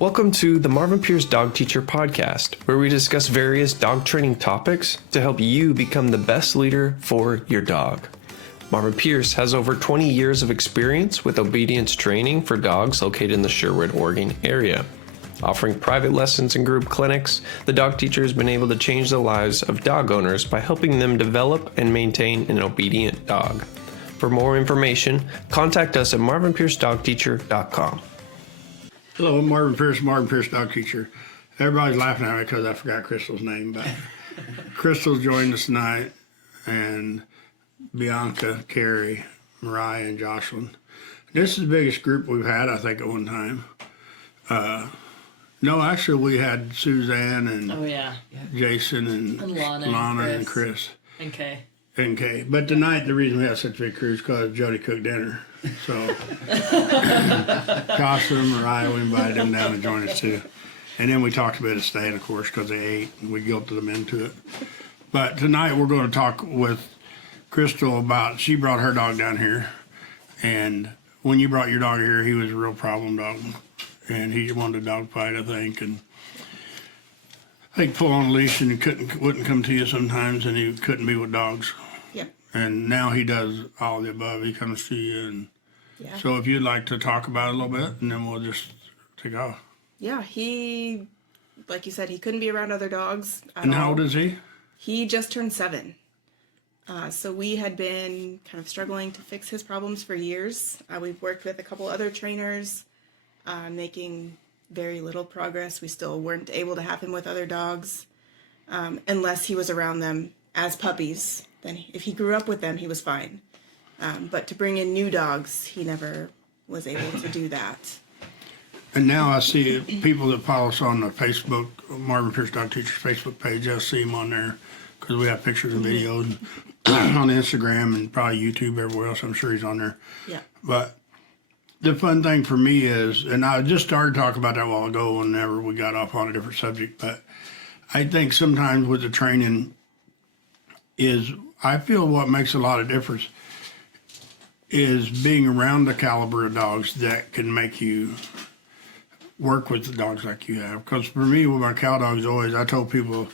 Welcome to the Marvin Pierce Dog Teacher Podcast, where we discuss various dog training topics to help you become the best leader for your dog. Marvin Pierce has over 20 years of experience with obedience training for dogs located in the Sherwood, Oregon area. Offering private lessons and group clinics, the dog teacher has been able to change the lives of dog owners by helping them develop and maintain an obedient dog. For more information, contact us at marvinpiercedogteacher.com. Hello, I'm Marvin Pierce Dog Teacher. Everybody's laughing at me because I forgot Krystal's name, but Krystal joined us tonight, and Bianca, Carrie, Mariah, and Jocelyn. This is the biggest group we've had, I think, at one time. No, actually, we had Suzanne and Jason and Lana and Chris. And Kay. And Kay. But tonight, the reason we have such a big crew is because Jody cooked dinner. So, Jocelyn and Mariah, we invited them down to join us too. And then we talked a bit of staying, of course, because they ate and we guilted them into it. But tonight, we're going to talk with Krystal about, she brought her dog down here. And when you brought your dog here, he was a real problem dog. And he wanted a dog fight, I think. And I think pull on a leash and he wouldn't come to you sometimes, and he couldn't be with dogs. Yep. And now he does all the above. He comes to you. And so if you'd like to talk about it a little bit, and then we'll just take off. Yeah, he, like you said, he couldn't be around other dogs at And all. how old is he? He just turned 7. So we had been kind of struggling to fix his problems for years. We've worked with a couple other trainers, making very little progress. We still weren't able to have him with other dogs unless he was around them as puppies. Then if he grew up with them, he was fine. But to bring in new dogs, he never was able to do that. And now I see people that follow us on the Facebook, Marvin Pierce Dog Teacher's Facebook page. I see him on there because we have pictures and videos on Instagram and probably YouTube, everywhere else. I'm sure he's on there. Yeah. But the fun thing for me is, and I just started talking about that a while ago whenever we got off on a different subject, but I think sometimes with the training is, I feel what makes a lot of difference is being around the caliber of dogs that can make you work with the dogs like you have. Because for me, with my cow dogs, always, I told people,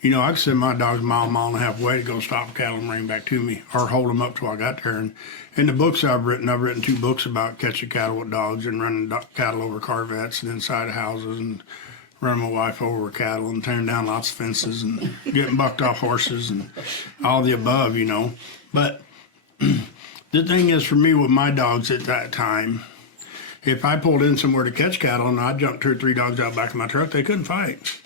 you know, I could send my dogs a mile and a half away to go stop cattle and bring back to me, or hold them up till I got there. And in the books I've written 2 books about catching cattle with dogs and running cattle over Corvettes and inside of houses, and running my wife over with cattle and tearing down lots of fences and getting bucked off horses and all the above, you know. But the thing is, for me with my dogs at that time, if I pulled in somewhere to catch cattle and I jumped 2 or 3 dogs out back of my truck, they couldn't fight.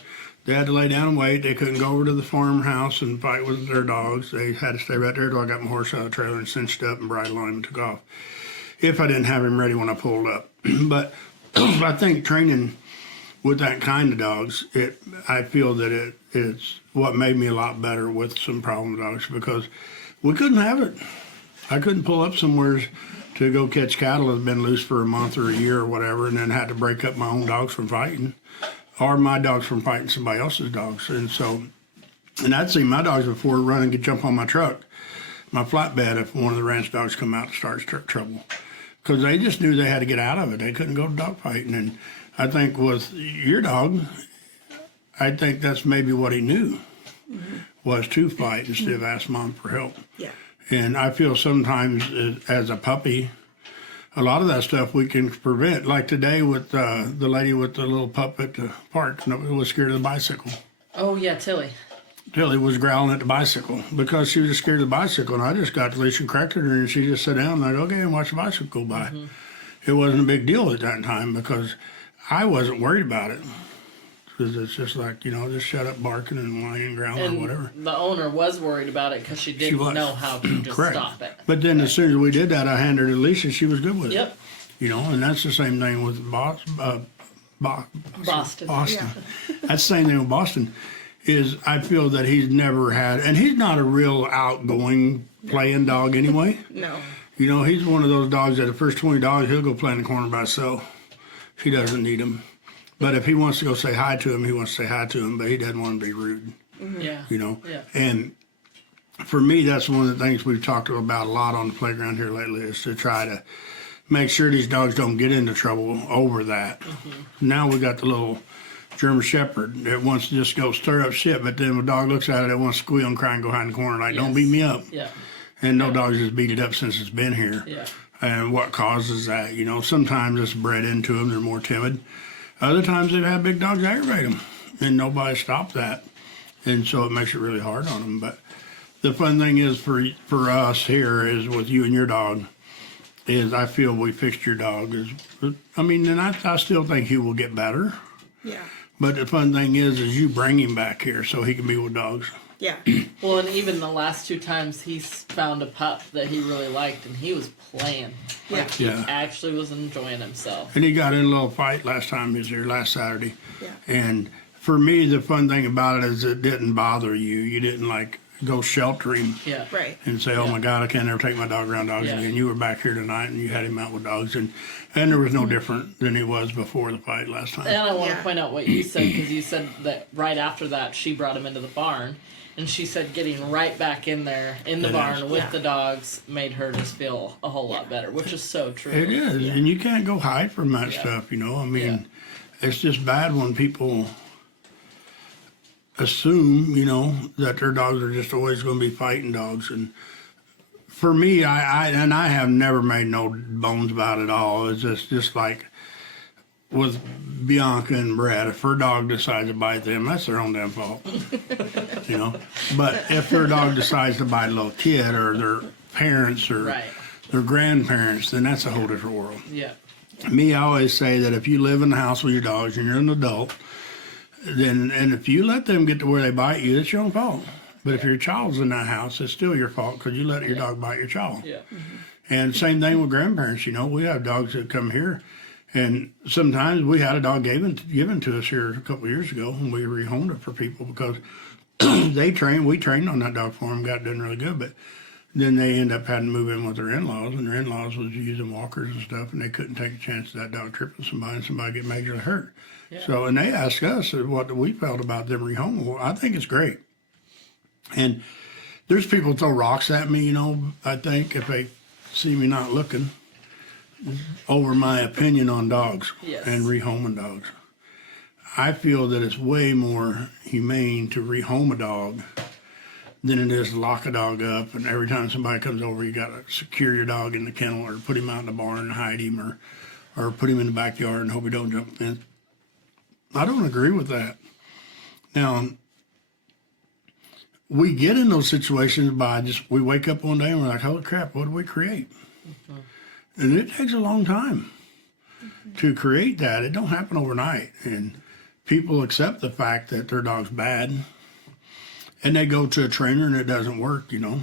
They had to lay down and wait. They couldn't go over to the farmhouse and fight with their dogs. They had to stay right there till I got my horse out of the trailer and cinched up and bridled on him and took off, if I didn't have him ready when I pulled up. But I think training with that kind of dogs, I feel that it's what made me a lot better with some problem dogs, because we couldn't have it. I couldn't pull up somewhere to go catch cattle that had been loose for a month or a year or whatever, and then had to break up my own dogs from fighting, or my dogs from fighting somebody else's dogs. And so, and I'd seen my dogs before run and jump on my truck, my flatbed, if one of the ranch dogs come out and starts trouble, because they just knew they had to get out of it. They couldn't go to dog fighting. And I think with your dog, I think that's maybe what he knew, was to fight instead of ask mom for help. Yeah. And I feel sometimes as a puppy, a lot of that stuff we can prevent. Like today with the lady with the little pup at the park that was scared of the bicycle. Oh, yeah, Tilly. Tilly was growling at the bicycle because she was scared of the bicycle. And I just got the leash and cracked her, and she just sat down and like, okay, and watch the bicycle go by. It wasn't a big deal at that time because I wasn't worried about it. Because it's just like, you know, just shut up barking and whining and growling And or whatever. the owner was worried about it because she didn't know how to just Correct. stop it. But then as soon as we did that, I handed her the leash and she was good with it. Yep. You know, and that's the same thing with Boston. Boston. That's the same thing with Boston. Is I feel that he's never had, and he's not a real outgoing playing dog anyway. No. You know, he's one of those dogs that the first 20 dogs, he'll go play in the corner by himself. He doesn't need them. But if he wants to go say hi to him, he wants to say hi to him, but he doesn't want to be rude. Yeah. You know? Yeah. And for me, that's one of the things we've talked about a lot on the playground here lately, is to try to make sure these dogs don't get into trouble over that. Now we got the little German Shepherd that wants to just go stir up shit, but then when a dog looks at it, it wants to squeal and cry and go hide in the corner like, don't beat me up. Yeah. And no dog's just beat it up since it's been here. Yeah. And what causes that? You know, sometimes it's bred into them, they're more timid. Other times they've had big dogs aggravate them, and nobody stopped that. And so it makes it really hard on them. But the fun thing is for us here is with you and your dog, is I feel we fixed your dog. I mean, and I still think he will get better. Yeah. But the fun thing is you bring him back here so he can be with dogs. Yeah. Well, and even the last 2 times he's found a pup that he really liked, and he was playing. Like, he Yeah. actually was enjoying himself. And he got in a little fight last time he was here, last Saturday. Yeah. And for me, the fun thing about it is it didn't bother you. You didn't like go shelter him Yeah. Right. and say, "Oh Yeah. my God, I can't ever take my dog around dogs Yeah. again." You were back here tonight and you had him out with dogs, and there was no different than he was before the fight last time. And I want to Yeah. point out what you said, because you said that right after that she brought him into the barn, and she said getting right back in there in the It barn is. with Yeah. the dogs made her just feel a whole lot better, which is so true. It is, Yeah. and you can't go hide from that Yeah. stuff, you know. I mean, it's just bad when people assume, you know, that their dogs are just always going to be fighting dogs. And for me, I have never made no bones about it at all. It's just like with Bianca and Brad, if her dog decides to bite them, that's their own damn fault, you know. But if their dog decides to bite a little kid or their parents or Right. their grandparents, then that's a whole different world. Yeah. Me, I always say that if you live in the house with your dogs and you're an adult, then and if you let them get to where they bite you, it's your own fault. But if your child's in that house, it's still your fault because you let your dog bite your child. Yeah. And same thing with grandparents. You know, we have dogs that come here, and sometimes we had a dog given to us here a couple of years ago, and we rehomed it for people because we trained on that dog for them, got it done really good, but then they end up having to move in with their in-laws, and their in-laws was using walkers and stuff, and they couldn't take a chance of that dog tripping somebody and somebody get majorly hurt. Yeah. So, and they asked us what we felt about them rehoming. Well, I think it's great. And there's people throw rocks at me, you know, I think, if they see me not looking, over my opinion on dogs Yes. and rehoming dogs. I feel that it's way more humane to rehome a dog than it is to lock a dog up, and every time somebody comes over, you got to secure your dog in the kennel or put him out in the barn and hide him or put him in the backyard and hope he don't jump in. I don't agree with that. Now, we get in those situations by we wake up one day and we're like, holy crap, what did we create? And it takes a long time to create that. It don't happen overnight. And people accept the fact that their dog's bad. And they go to a trainer and it doesn't work, you know.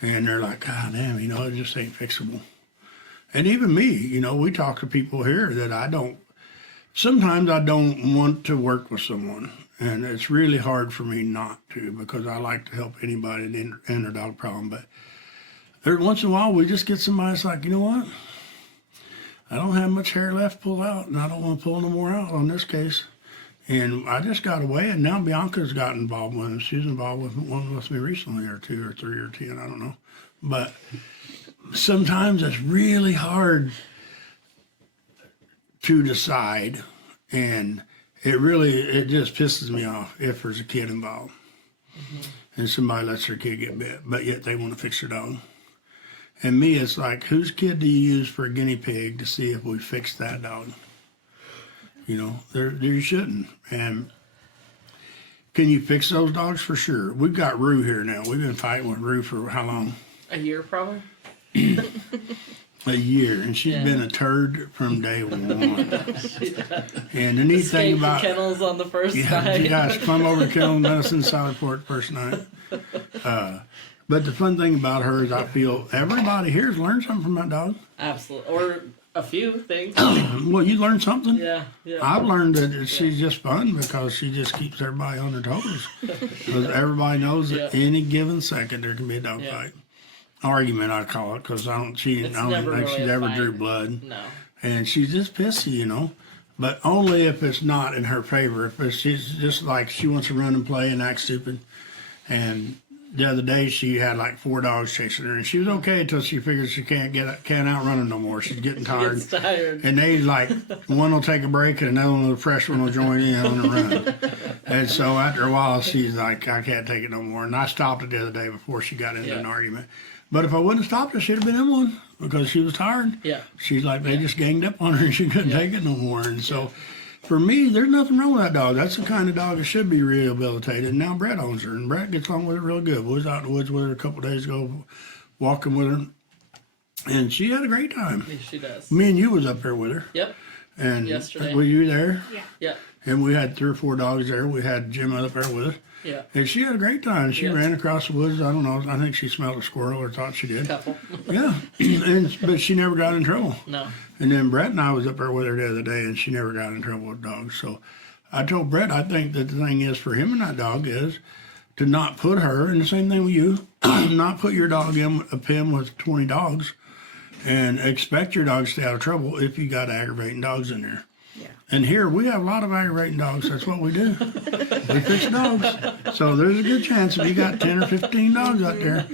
And they're like, God damn, you know, it just ain't fixable. And even me, you know, we talk to people here that sometimes I don't want to work with someone. And it's really hard for me not to because I like to help anybody in their dog problem. But every once in a while, we just get somebody that's like, you know what? I don't have much hair left to pull out, and I don't want to pull no more out on this case. And I just got away, and now Bianca's got involved with him. She's involved with one with me recently, or 2 or 3 or 10, I don't know. But sometimes it's really hard to decide, and it just pisses me off if there's a kid involved. And somebody lets their kid get bit, but yet they want to fix their dog. And me, it's like, whose kid do you use for a guinea pig to see if we fix that dog? You know, you shouldn't. And can you fix those dogs? For sure. We've got Rue here now. We've been fighting with Rue for how long? A year, probably. A year, and she's Yeah. been a turd from day one. And the neat thing Escaped the about kennels on the first yeah, night. guys, come over to Kennel Medicine Southport first night. But the fun thing about her is I feel everybody here has learned something from that dog. Absolutely. Or a few things. Well, you learned something. Yeah. Yeah. I've learned that she's just fun because she just keeps everybody on their toes. Because everybody knows that Yeah. any given second there can be a dog Yeah. fight. Argument, I call it, because I don't think never she's really a ever fight. drew blood. No. And she's just pissy, you know. But only if it's not in her favor. If she's just like she wants to run and play and act stupid, and the other day she had like 4 dogs chasing her, and she was okay until she figures she can't outrun them no more. She's getting tired. Gets tired. And they like, one will take a break and another one, the fresh one, will join in on the run. And so after a while, she's like, I can't take it no more. And I stopped it the other day before she got into an argument. But if I wouldn't have stopped her, she'd have been in one because she was tired. Yeah. She's like, they just ganged up on her and she couldn't take it no more. And so for me, there's nothing wrong with that dog. That's the kind of dog that should be rehabilitated. And now Brett owns her, and Brett gets along with her real good. We was out in the woods with her a couple of days ago, walking with her, and she had a great time. Yeah, she does. Me and you was up there with her. Yep. And Yesterday. were you there? Yeah. Yep. And we had 3 or 4 dogs there. We had Jim up there with us. Yeah. And she had a great time. She Yes. ran across the woods. I don't know. I think she smelled a squirrel or thought she did. Couple. Yeah. But she never got in trouble. No. And then Brett and I was up there with her the other day, and she never got in trouble with dogs. So I told Brett, I think that the thing is for him and that dog is to not put her, and the same thing with you, not put your dog in a pen with 20 dogs and expect your dog to stay out of trouble if you got aggravating dogs in there. Yeah. And here we have a lot of aggravating dogs. That's what we do. We fix dogs. So there's a good chance if you got 10 or 15 dogs out there,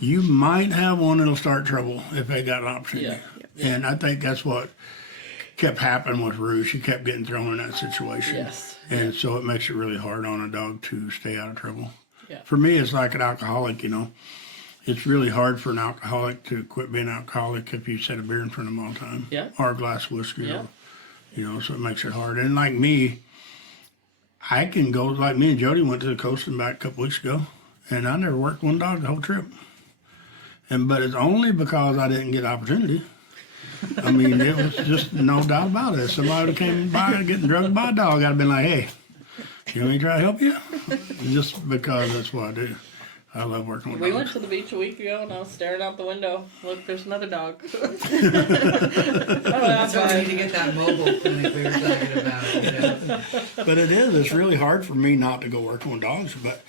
you might have one that'll start trouble if they got an opportunity. Yeah. And I think that's what kept happening with Rue. She kept getting thrown in that situation. Yes. And so it makes it really hard on a dog to stay out of trouble. Yeah. For me, it's like an alcoholic, you know. It's really hard for an alcoholic to quit being an alcoholic if you set a beer in front of them all the time. Yeah. Or a glass of whiskey. Yeah. Or, you know, so it makes it hard. And like me, I can go, like me and Jody went to the coast and back a couple weeks ago, and I never worked one dog the whole trip. But it's only because I didn't get opportunity. I mean, it was just no doubt about it. If somebody came by getting drugged by a dog, I'd have been like, hey, you want me to try to help you? Just because that's what I do. I love working with We dogs. went to the beach a week ago, and I was staring out the window. Look, there's another dog. That's why we need to get that mobile clinic we were talking about. You know? But it is. It's really hard for me not to go working with dogs. But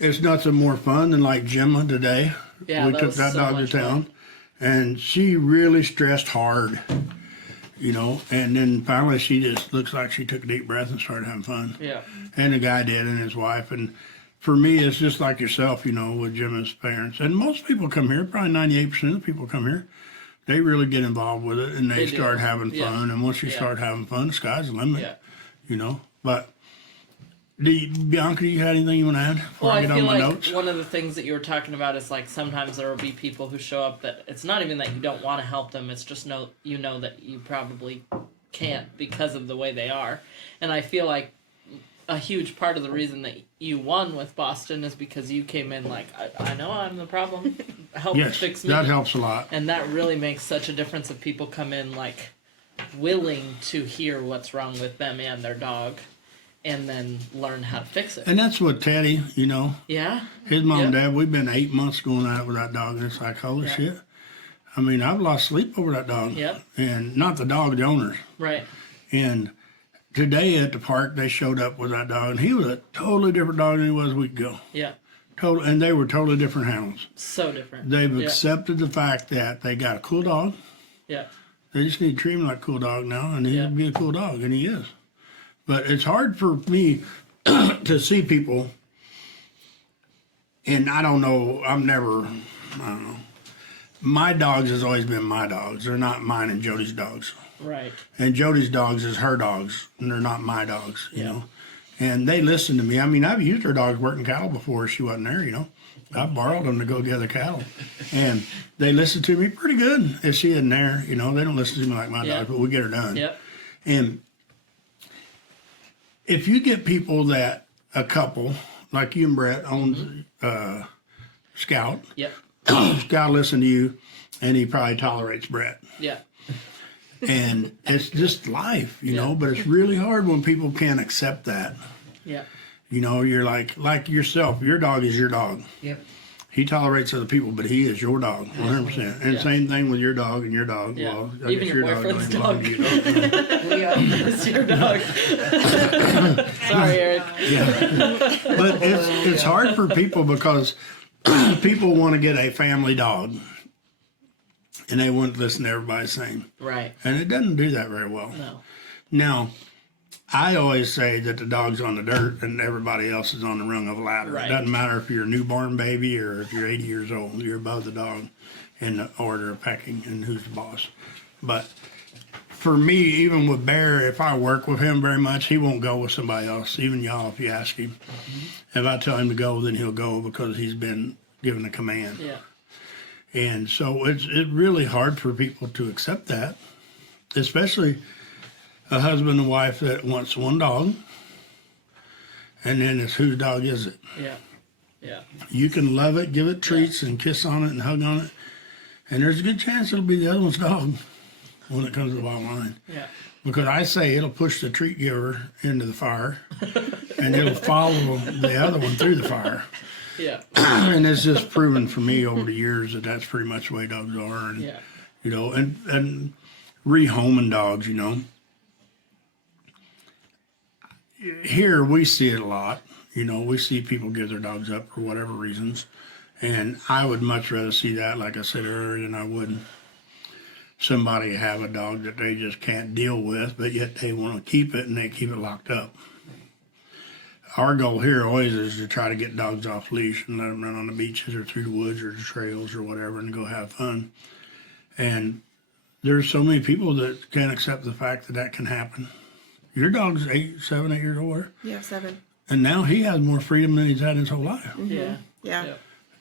it's nothing more fun than like Gemma today. Yeah, we that took was that so dog to much town, and she really stressed hard. You know, and then finally she just looks like she took a deep breath and started having fun. Yeah. And the guy did, and his wife. And for me, it's just like yourself, you know, with Gemma's parents. And most people come here, probably 98% of the people come here, they really get involved with it, and they They do. start having Yeah. fun. And once you Yeah. start having fun, the sky's the limit, Yeah. you know. But Bianca, do you have anything you want to add before Well, I I get on feel my like notes? one of the things that you were talking about is like sometimes there will be people who show up that it's not even that you don't want to help them. It's just you know that you probably can't because of the way they are. And I feel like a huge part of the reason that you won with Boston is because you came in like, I know I'm the problem. Help Yes, fix me. that helps a lot. And that really makes such a difference if people come in like willing to hear what's wrong with them and their dog and then learn how to fix it. And that's what Teddy, you know, Yeah. his mom Yep. and dad, we've been 8 months going at it with that dog, and it's like, holy Yeah. shit. I mean, I've lost sleep over that dog. Yep. And not the dog, the owners. Right. And today at the park, they showed up with that dog, and he was a totally different dog than he was a week ago. Yeah. And they were totally different hounds. So different. They've Yeah. accepted the fact that they got a cool dog. Yeah. They just need to treat him like a cool dog now, and he'll Yeah. be a cool dog, and he is. But it's hard for me to see people, and I don't know, I don't know. My dogs has always been my dogs. They're not mine and Jody's dogs. Right. And Jody's dogs is her dogs, and they're not my dogs, you Yeah. know. And they listen to me. I mean, I've used her dogs working cattle before she wasn't there, you know. I borrowed them to go gather cattle. And they listen to me pretty good if she isn't there, you know. They don't listen to me like my Yeah. dogs, but we get her done. Yep. And if you get people that, a couple, like you and Brett owns Scout, Yep. Scout listen to you, and he probably tolerates Brett. Yeah. And it's just life, you know, Yeah. but it's really hard when people can't accept that. Yeah. You know, you're like yourself, your dog is your dog. Yep. He tolerates other people, but he is your dog, 100%. And Yeah. same thing with your dog and your dog. Yeah. Well, I Even guess your dog boyfriend's don't belong to you, We are. It's your dog. Sorry, Eric. Yeah. But it's hard for people because people want to get a family dog. And they wouldn't listen to everybody saying. Right. And it doesn't do that very well. No. Now, I always say that the dog's on the dirt and everybody else is on the rung of a ladder. Right. It doesn't matter if you're a newborn baby or if you're 80 years old. You're above the dog in the order of pecking and who's the boss. But for me, even with Bear, if I work with him very much, he won't go with somebody else. Even y'all, if you ask him. If I tell him to go, then he'll go because he's been given a command. Yeah. And so it's really hard for people to accept that, especially a husband and wife that wants one dog, and then it's whose dog is it? Yeah. Yeah. You can love it, give it treats, and kiss on it and hug on it, and there's a good chance it'll be the other one's dog when it comes to the bottom line. Yeah. Because I say it'll push the treat giver into the fire, and it'll follow the other one through the fire. Yeah. And it's just proven for me over the years that that's pretty much the way dogs are. And, Yeah. you know, and rehoming dogs, you know. Here we see it a lot. You know, we see people give their dogs up for whatever reasons. And I would much rather see that, like I said earlier, than I would somebody have a dog that they just can't deal with, but yet they want to keep it and they keep it locked up. Our goal here always is to try to get dogs off leash and let them run on the beaches or through the woods or the trails or whatever and go have fun. And there's so many people that can't accept the fact that that can happen. Your dog's 7, 8 years old, Yeah, 7. and now he has more freedom than he's had his whole life. Yeah. Yeah. Yeah.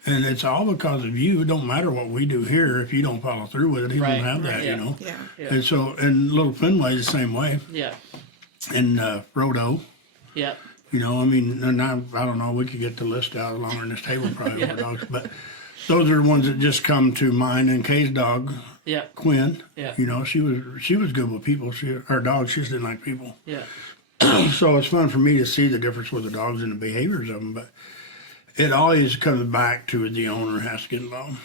And it's all because of you. It don't matter what we do here. If you don't follow through with it, he Right. don't have that, Yeah. you know. Yeah. Yeah. And so, and Little Fenway is the same way. Yeah. And Frodo, Yeah. you know, I mean, and I don't know, we could get the list out longer than this table probably over dogs, but those are the ones that just come to mind. And Kay's dog, Yeah. Quinn, Yeah. you know, she was good with people. Her dog, she just didn't like people. Yeah. So it's fun for me to see the difference with the dogs and the behaviors of them, but it always comes back to the owner has to get involved.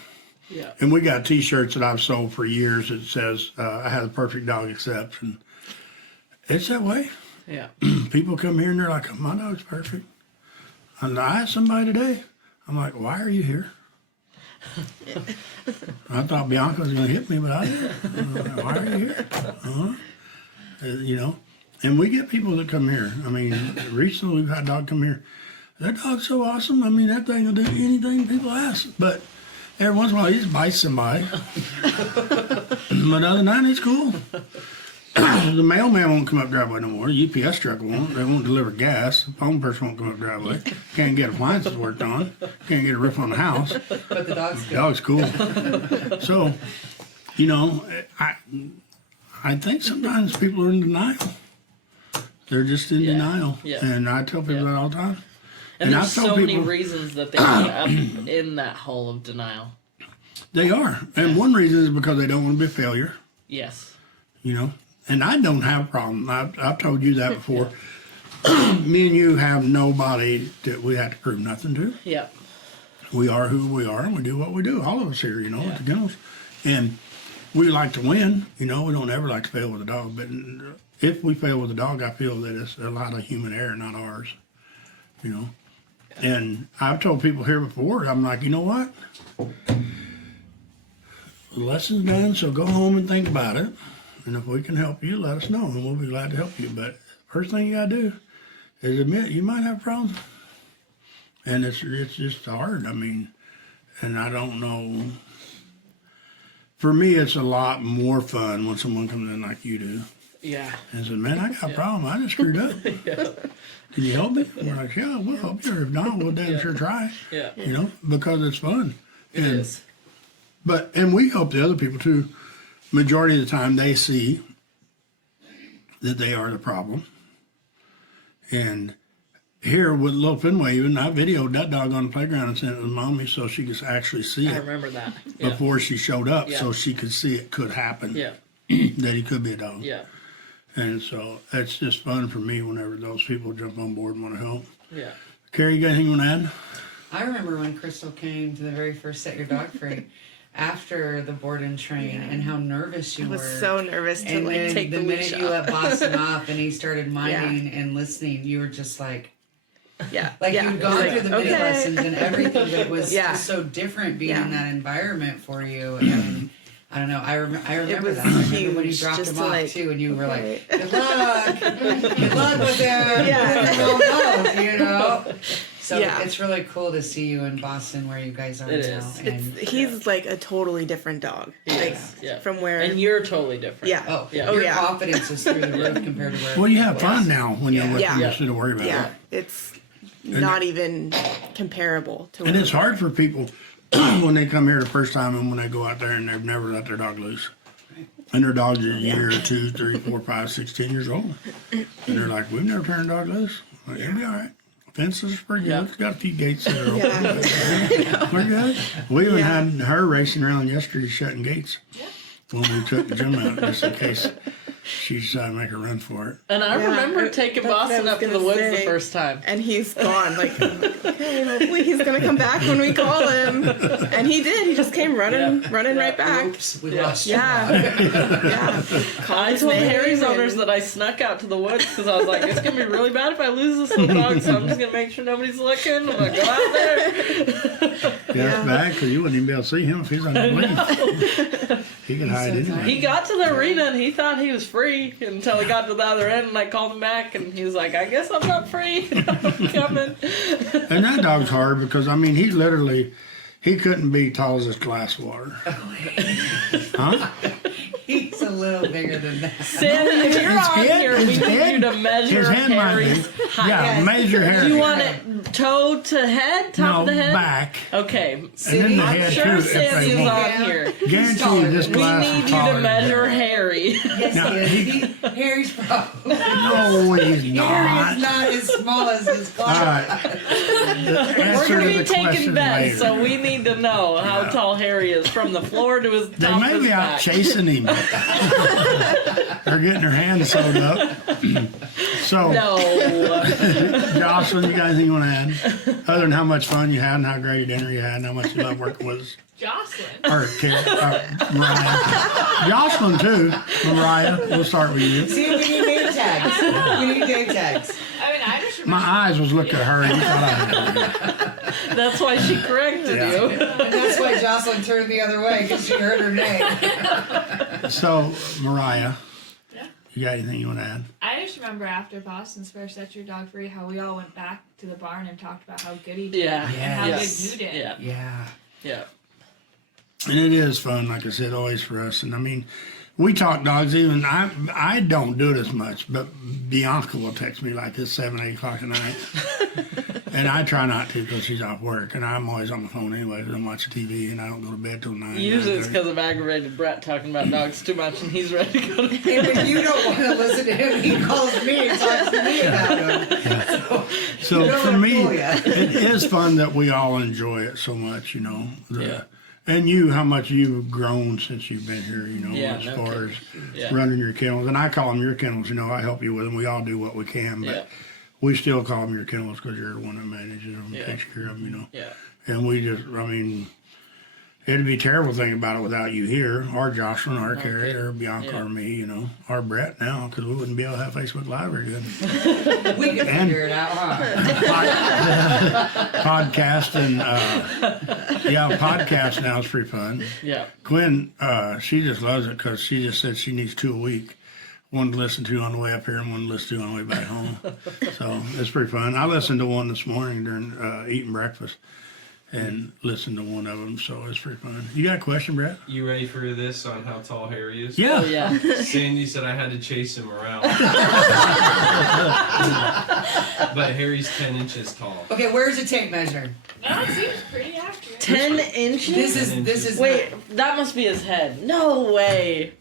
Yeah. And we got T-shirts that I've sold for years that says, I have the perfect dog except, and it's that way. Yeah. People come here and they're like, my dog's perfect. And I asked somebody today, I'm like, why are you here? I thought Bianca was going to hit me, but I didn't. Like, why are you here? You know, and we get people that come here. I mean, recently we've had a dog come here. That dog's so awesome. I mean, that thing will do anything people ask. But every once in a while, he just bites somebody. But other than that, he's cool. The mailman won't come up driveway no more. The UPS truck won't. They won't deliver gas. The phone person won't come up driveway. Can't get appliances worked on. Can't get a roof on the house. But the dog's The good. dog's cool. So, you know, I think sometimes people are in denial. They're just in Yeah. denial. Yeah. And I tell people Yeah. that all the time. And And there's I've told so many people- reasons that they end up in that hole of denial. They are. And one reason is because they don't want to be a failure, Yes. you know. And I don't have a problem. I've told you that before. Me and you have nobody that we have to prove nothing to. Yeah. We are who we are, and we do what we do. All of us here, you know, Yeah. at the kennels. And we like to win. You know, we don't ever like to fail with a dog. But if we fail with a dog, I feel that it's a lot of human error, not ours. You know. And I've told people here before, I'm like, you know what? The lesson's done, so go home and think about it. And if we can help you, let us know, and we'll be glad to help you. But first thing you gotta do is admit you might have a problem. And it's just hard. I mean, and I don't know. For me, it's a lot more fun when someone comes in like you do Yeah. and says, "Man, I got a problem. I just screwed up. Can you help me?" We're like, "Yeah, we'll help you. Or if not, we'll damn sure try." Yeah. You know, because it's fun. It is. And we help the other people too. Majority of the time, they see that they are the problem. And here with Little Fenway, even I videoed that dog on the playground and sent it to mommy so she could actually see I it remember that. Yeah. before she showed up, Yeah. so she could see it could happen. Yeah. That he could be a dog. Yeah. And so it's just fun for me whenever those people jump on board and want to help. Yeah. Carrie, you got anything you want to add? I remember when Krystal came to the very first Set Your Dog Free after the board and train and how nervous you I were. was so nervous to and like then take the the minute leash you off. let Boston off and he started minding and listening, you were just like Yeah. Like yeah. you'd gone through the mini lessons and everything, but it was Yeah. just so different being Yeah. in that environment for you. And I don't know. I remember was that. I remember when you huge, dropped just him to, off like- too, and you were like, Right. "Good luck, good luck with them." Yeah. You know. So Yeah. it's really cool to see you in Boston, where you guys are It now. is. And He's like a totally different dog. Like Yeah. from where. And you're totally different. Yeah. oh, Yeah. your yeah. confidence is through the roof compared to where. Well, you have fun now when you're with Yeah. them Yeah. instead of worry about Yeah. it. It's not even comparable to. And what it's hard for people when they come here the first time and when they go out there and they've never let their dog loose. And their dog's a year, 2, 3, 4, 5, 6, 10 years old. And they're like, we've never turned a dog loose. Like, it'll be all right. Fences are pretty Yeah. good. It's got a few gates that are open. Yeah. We're good. We even Yeah. had her racing around yesterday shutting gates when we took Jim out just in case she decided to make a run for it. And I Yeah, remember taking that's what I Boston was up to the gonna woods the say. first time. And he's gone. Like, okay, hopefully he's gonna come back when we call him. And he did. He just came running right back. Oops, we Yeah. lost you. Yeah. Yeah. I told Harry's owners that I snuck out to the woods because I was like, it's gonna be really bad if I lose this little dog, so I'm just gonna make sure nobody's looking. I'm gonna go out there. Yeah, it's bad because you wouldn't even be able to see him if he's on the lead. He could hide anyway. He got to the arena and he thought he was free until he got to the other end, and I called him back and he was like, I guess I'm not free. I'm coming. And that dog's hard because, I mean, he couldn't be tall as this glass water. Huh? He's a little bigger than that. Sandy, if you're His on head- here, we his need head- you to measure His head might be. Harry's height. Yeah, measure hair. Do you want it toe to head, top No, of the head? back. Okay. And then the I'm head sure too, if Sandy's they on want. here. Guarantee you this We glass need is you taller to than measure that. Harry. Yes, Now, he is. Harry's probably. No, he's Harry's not. not as small as his All class. right. We're Answer going to to the be taking question bets, later. so we need to know how Yeah. tall Harry is from the floor to his They top may of his be out back. chasing him. They're getting their hands sewed up. So, No. Jocelyn, you got anything you want to add? Other than how much fun you had and how great a dinner you had and how much you love working with us? Jocelyn. Or Mariah. Jocelyn, too. Mariah, we'll start with you. See, we need name tags. We need name tags. I mean, I just remember. My eyes was looking at her. And you thought I had it. That's why she corrected Yeah. you. And that's why Jocelyn turned the other way, because she heard her name. So, Mariah, Yeah. you got anything you want to add? I just remember after Boston's first set your dog free, how we all went back to the barn and talked about how good he did. Yeah. And how Yes. good you did. Yeah. Yeah. Yeah. And it is fun, like I said, always for us. And I mean, we talk dogs. Even I don't do it as much, but Bianca will text me like it's 7, 8 o'clock at night, and I try not to because she's off work, and I'm always on the phone anyway because I'm watching TV and I don't go to bed till 9. Usually it's 9:30. because of aggravated Brett talking about dogs too much and he's ready to go to bed. And when you don't want to listen to him, he calls me and talks to me about him. So You don't for wanna me, fool ya. it is fun that we all enjoy it so much, you know. Yeah. And you, how much you've grown since you've been here, you know, Yeah, as no far kidding. as Yeah. running your kennels. And I call them your kennels, you know, I help you with them. We all do what we can, but Yeah. we still call them your kennels because you're the one that manages them, Yeah. takes care of them, you know. Yeah. And we just, I mean, it'd be a terrible thing about it without you here, or Jocelyn, or Carrie, or Bianca, Yeah. or me, you know, or Brett now, because we wouldn't be able to have Facebook Live very good. We can And- figure it out, huh? Podcast and, podcast now is pretty fun. Yeah. Quinn, she just loves it because she just said she needs 2 a week. One to listen to on the way up here and one to listen to on the way back home. So it's pretty fun. I listened to one this morning during eating breakfast and listened to one of them. So it's pretty fun. You got a question, Brett? You ready for this on how tall Harry is? Yeah. Oh, yeah. Sandy said I had to chase him around. But Harry's 10 inches tall. Okay, where's the tape measure? No, it seems pretty accurate. 10 inches? This is Wait, that must be his head. No way.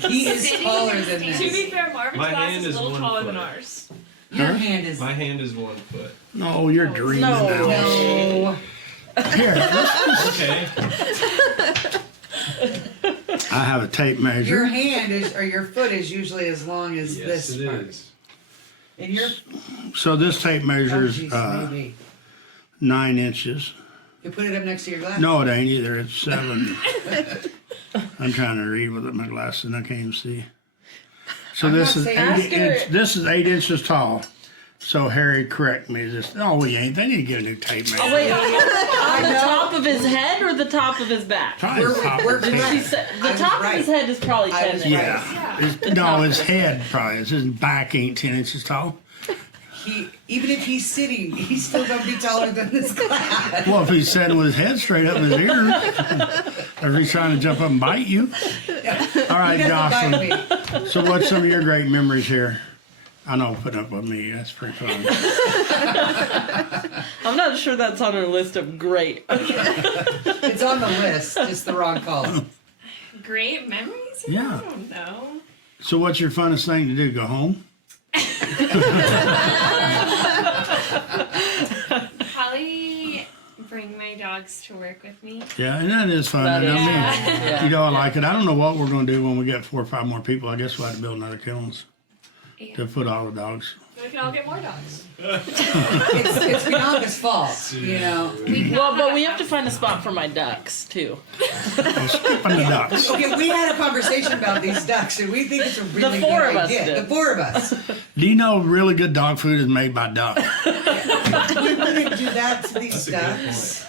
he is Sandy, taller than To be this. fair, Marvin's My glass hand is a is little 1 taller foot. than ours. Your hand is My hand is 1 foot. No, you're dreaming No. now. no. Here, Okay. I have a tape Your measure. hand is, or your foot is usually as long as Yes, this it part. is. And your So this tape oh, measures geez, maybe. 9 inches. You put it up next to your glass. No, it ain't either. It's 7. I'm trying to read with my glasses and I can't even see. So I'm this not is saying- 8 Ask her- This is 8 inches tall. So Harry, correct me. Is this? Oh, we ain't. They need to get a new tape measure. Oh wait, on the top of his head or the top of his back? Try his top of his She head. said I the was top right. of his head is probably I 10 was inches. Yeah. Yeah. No, his head probably is. His back ain't 10 inches tall. Even if he's sitting, he's still gonna be taller than this class. Well, if he's sitting with his head straight up in his ears, or if he's trying to jump up and bite you. All right, He doesn't bite Jocelyn. me. So what's some of your great memories here? I know, putting up with me. That's pretty fun. I'm not sure that's on her list of great. It's on the list, just the wrong column. Great memories? Yeah. I don't know. So what's your funnest thing to do? Go home? Probably bring my dogs to work with me. Yeah, and that is fun. That And is I mean, Yeah. you know, I like it. I don't know what we're going to do when we get 4 or 5 more people. I guess we'll have to build another kennels Yeah. to put all the dogs. We can all get more dogs. It's Bianca's fault, you know. Well, but we have to find a spot for my ducks too. I'm skipping the ducks. Okay, we had a conversation about these ducks, and we think it's a really four good of us idea. did. The 4 of us. Do you know really good dog food is made by duck? We wouldn't do that to these That's a good ducks.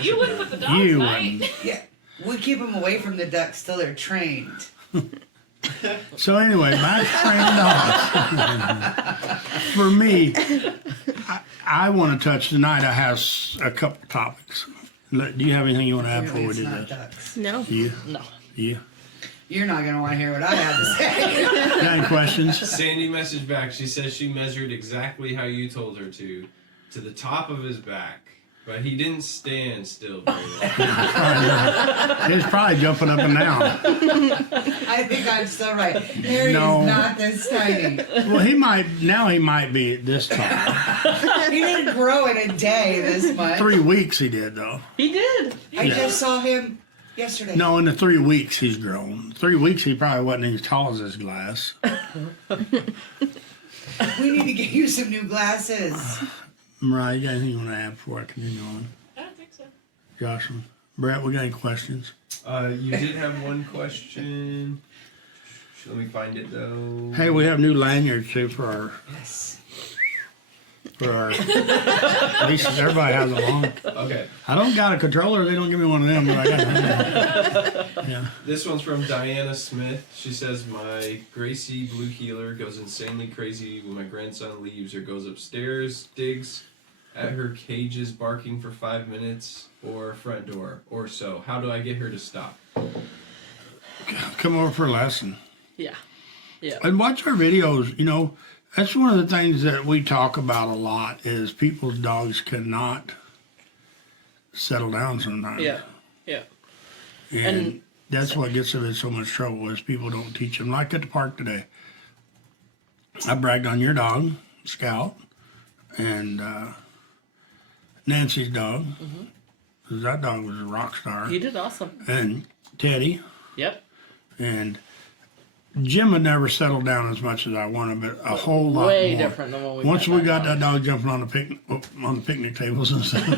You wouldn't with the dogs, You right? wouldn't. Yeah, we keep them away from the ducks till they're trained. So anyway, back to trained dogs. For me, I want to touch tonight. I have a couple topics. Do you have anything you want to add before we Apparently do it's not this? ducks. No. You? No. You? You're not gonna want to hear what I have to say. Got any questions? Sandy messaged back. She says she measured exactly how you told her to the top of his back, but he didn't stand still very long. He's probably jumping up and down. I think I'm still right. Harry No. is not this tiny. Well, he might be this tall. He didn't grow in a day this much. 3 weeks he did though. He did. I just saw him yesterday. No, in the 3 weeks he's grown. 3 weeks he probably wasn't as tall as his glass. We need to get you some new glasses. Mariah, you got anything you want to add before I continue on? I don't think so. Joshua, Brett, we got any questions? You did have one question. Let me find it though. Hey, we have new lanyards too for our Yes. at least everybody has them on. Okay. I don't got a controller. They don't give me one of them, but I got one. Yeah. This one's from Diana Smith. She says, my Gracie Blue Heeler goes insanely crazy when my grandson leaves or goes upstairs, digs at her cages, barking for 5 minutes, or front door, or so. How do I get her to stop? Come over for a lesson Yeah. Yeah. and watch our videos. You know, that's one of the things that we talk about a lot is people's dogs cannot settle down sometimes. Yeah. Yeah. And, And- that's what gets them in so much trouble is people don't teach them. Like at the park today, I bragged on your dog, Scout, and Nancy's dog. 'Cause that dog was a rock star. You did awesome. And Teddy. Yep. And Jim had never settled down as much as I wanted, but a whole lot Way more. different than when we Once met we that got dog. that dog jumping on the picnic tables and stuff,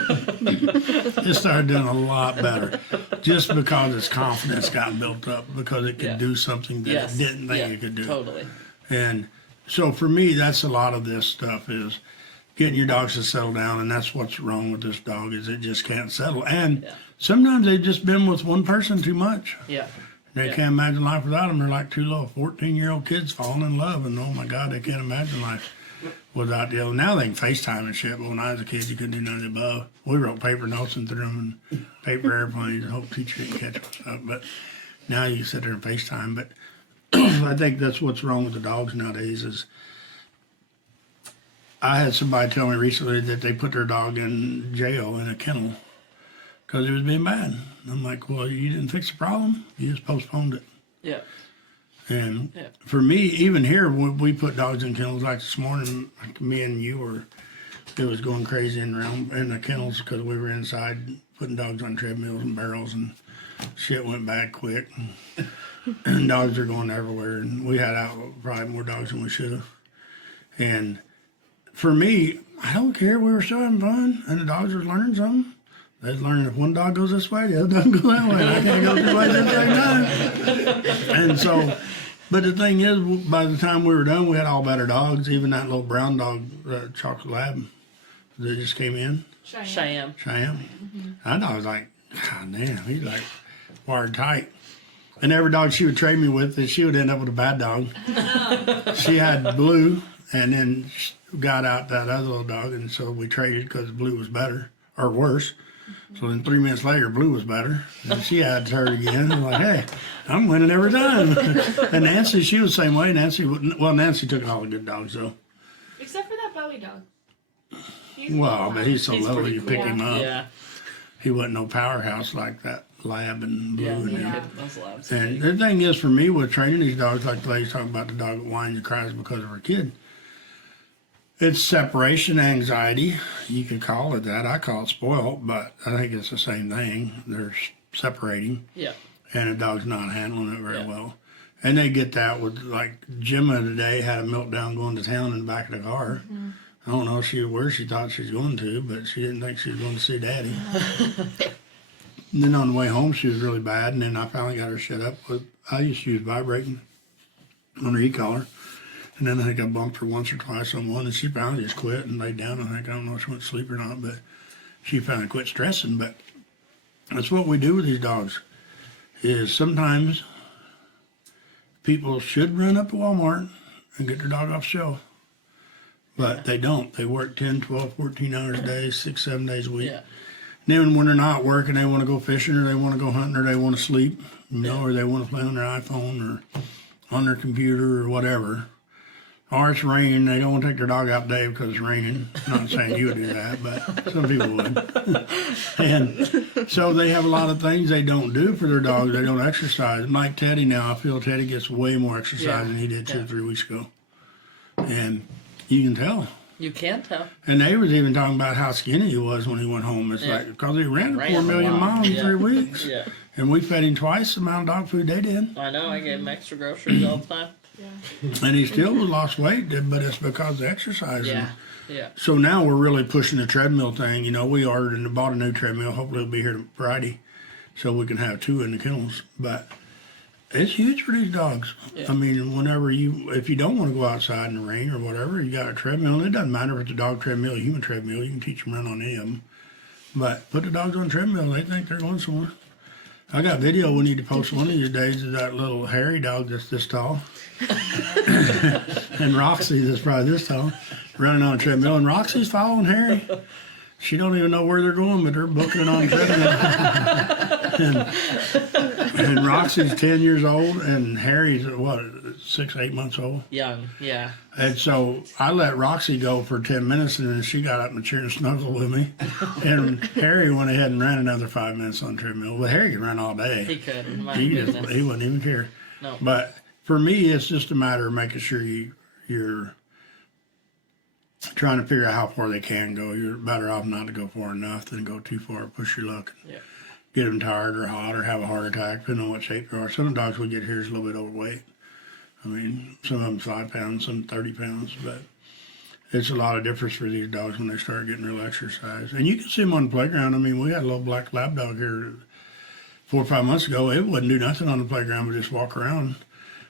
it started doing a lot better. Just because its confidence got built up, because it could Yeah. do something that Yes. it didn't think Yeah, it could do. Totally. And so for me, that's a lot of this stuff is getting your dogs to settle down, and that's what's wrong with this dog is it just can't settle. And Yeah. sometimes they've just been with one person too much. Yeah. They Yeah. can't imagine life without them. They're like two little 14-year-old kids falling in love, and oh my God, they can't imagine life without the other. Now they can FaceTime and shit, but when I was a kid, you couldn't do none of the above. We wrote paper notes and threw them in paper airplanes and hope teacher didn't catch us up. But now you sit there and FaceTime. But I think that's what's wrong with the dogs nowadays is I had somebody tell me recently that they put their dog in jail in a kennel because it was being bad. I'm like, well, you didn't fix the problem. You just postponed it. Yeah. And Yeah. for me, even here, we put dogs in kennels. Like this morning, like me and you were, it was going crazy around in the kennels because we were inside putting dogs on treadmills and barrels, and shit went bad quick. And dogs are going everywhere. And we had out probably more dogs than we should have. And for me, I don't care. We were still having fun, and the dogs were learning something. They was learning if one dog goes this way, the other dog goes that way. I can't go two ways at the same time. And so But the thing is, by the time we were done, we had all better dogs. Even that little brown dog, chocolate lab, that just came in. Cheyenne. That dog was like, God damn, he's like wired tight. And every dog she would trade me with, she would end up with a bad dog. She had Blue, and then got out that other little dog, and so we traded because Blue was better or worse. So then 3 minutes later, Blue was better, and she had her again. I'm like, hey, I'm winning every time. And Nancy, she was the same way. Nancy took all the good dogs though. Except for that Bowie dog. Well, but he's so He's little, pretty you pick cool. him up. Yeah. He wasn't no powerhouse like that Lab and Blue. Yeah, and we them. hit those labs. And the thing is, for me, with training these dogs, like the lady's talking about the dog that whines and cries because of her kid, it's separation anxiety. You could call it that. I call it spoiled, but I think it's the same thing. They're separating, Yeah. and the dog's not handling it very Yeah. well. And they get that with, like, Gemma today had a meltdown going to town in the back of the car. I don't know where she thought she was going to, but she didn't think she was going to see Daddy. And then on the way home, she was really bad, and then I finally got her shut up. I used to use vibrating on her e-collar, and then I think I bumped her once or twice on one, and she finally just quit and laid down. I don't know if she went to sleep or not, but she finally quit stressing. But that's what we do with these dogs, is sometimes people should run up to Walmart and get their dog off shelf. But they don't. They work 10, 12, 14 hours a day, 6, 7 days a week. Yeah. And then when they're not working, they want to go fishing, or they want to go hunting, or they want to sleep, or they want to play on their iPhone or on their computer or whatever. Or it's raining, they don't want to take their dog out today because it's raining. I'm not saying you would do that, but some people would. And so they have a lot of things they don't do for their dogs. They don't exercise. Like Teddy now, I feel Teddy gets way more exercise than he did 2 or 3 weeks ago. And you can tell. You can tell. And they was even talking about how skinny he was when he went home. It's like, because he ran 4 million miles in 3 weeks. Yeah. And we fed him twice the amount of dog food they did. I know. I gave him extra groceries all the time. And he still lost weight, but it's because of exercise. Yeah. Yeah. So now we're really pushing the treadmill thing. You know, we ordered and bought a new treadmill. Hopefully it'll be here Friday so we can have 2 in the kennels. But it's huge for these dogs. Yeah. I mean, if you don't want to go outside in the rain or whatever, you got a treadmill. And it doesn't matter if it's a dog treadmill, a human treadmill. You can teach them to run on any of them. But put the dogs on a treadmill. They think they're going somewhere. I got video we need to post one of these days of that little hairy dog that's this tall. And Roxy that's probably this tall, running on a treadmill. And Roxy's following Harry. She don't even know where they're going, but they're booking it on the treadmill. and Roxy's 10 years old, and Harry's, 6, 8 months old? Young. Yeah. And so I let Roxy go for 10 minutes, and then she got up in the chair and snuggled with me. And Harry went ahead and ran another 5 minutes on the treadmill. Well, Harry can run all day. He could. My He goodness. wouldn't even care. No. But for me, it's just a matter of making sure you're trying to figure out how far they can go. You're better off not to go far enough than go too far, push your luck. Yeah. Get them tired or hot or have a heart attack, depending on what shape they are. Some of the dogs we get here is a little bit overweight. I mean, some of them 5 pounds, some 30 pounds, but it's a lot of difference for these dogs when they start getting real exercise. And you can see them on the playground. I mean, we had a little black lab dog here 4 or 5 months ago. It wouldn't do nothing on the playground but just walk around.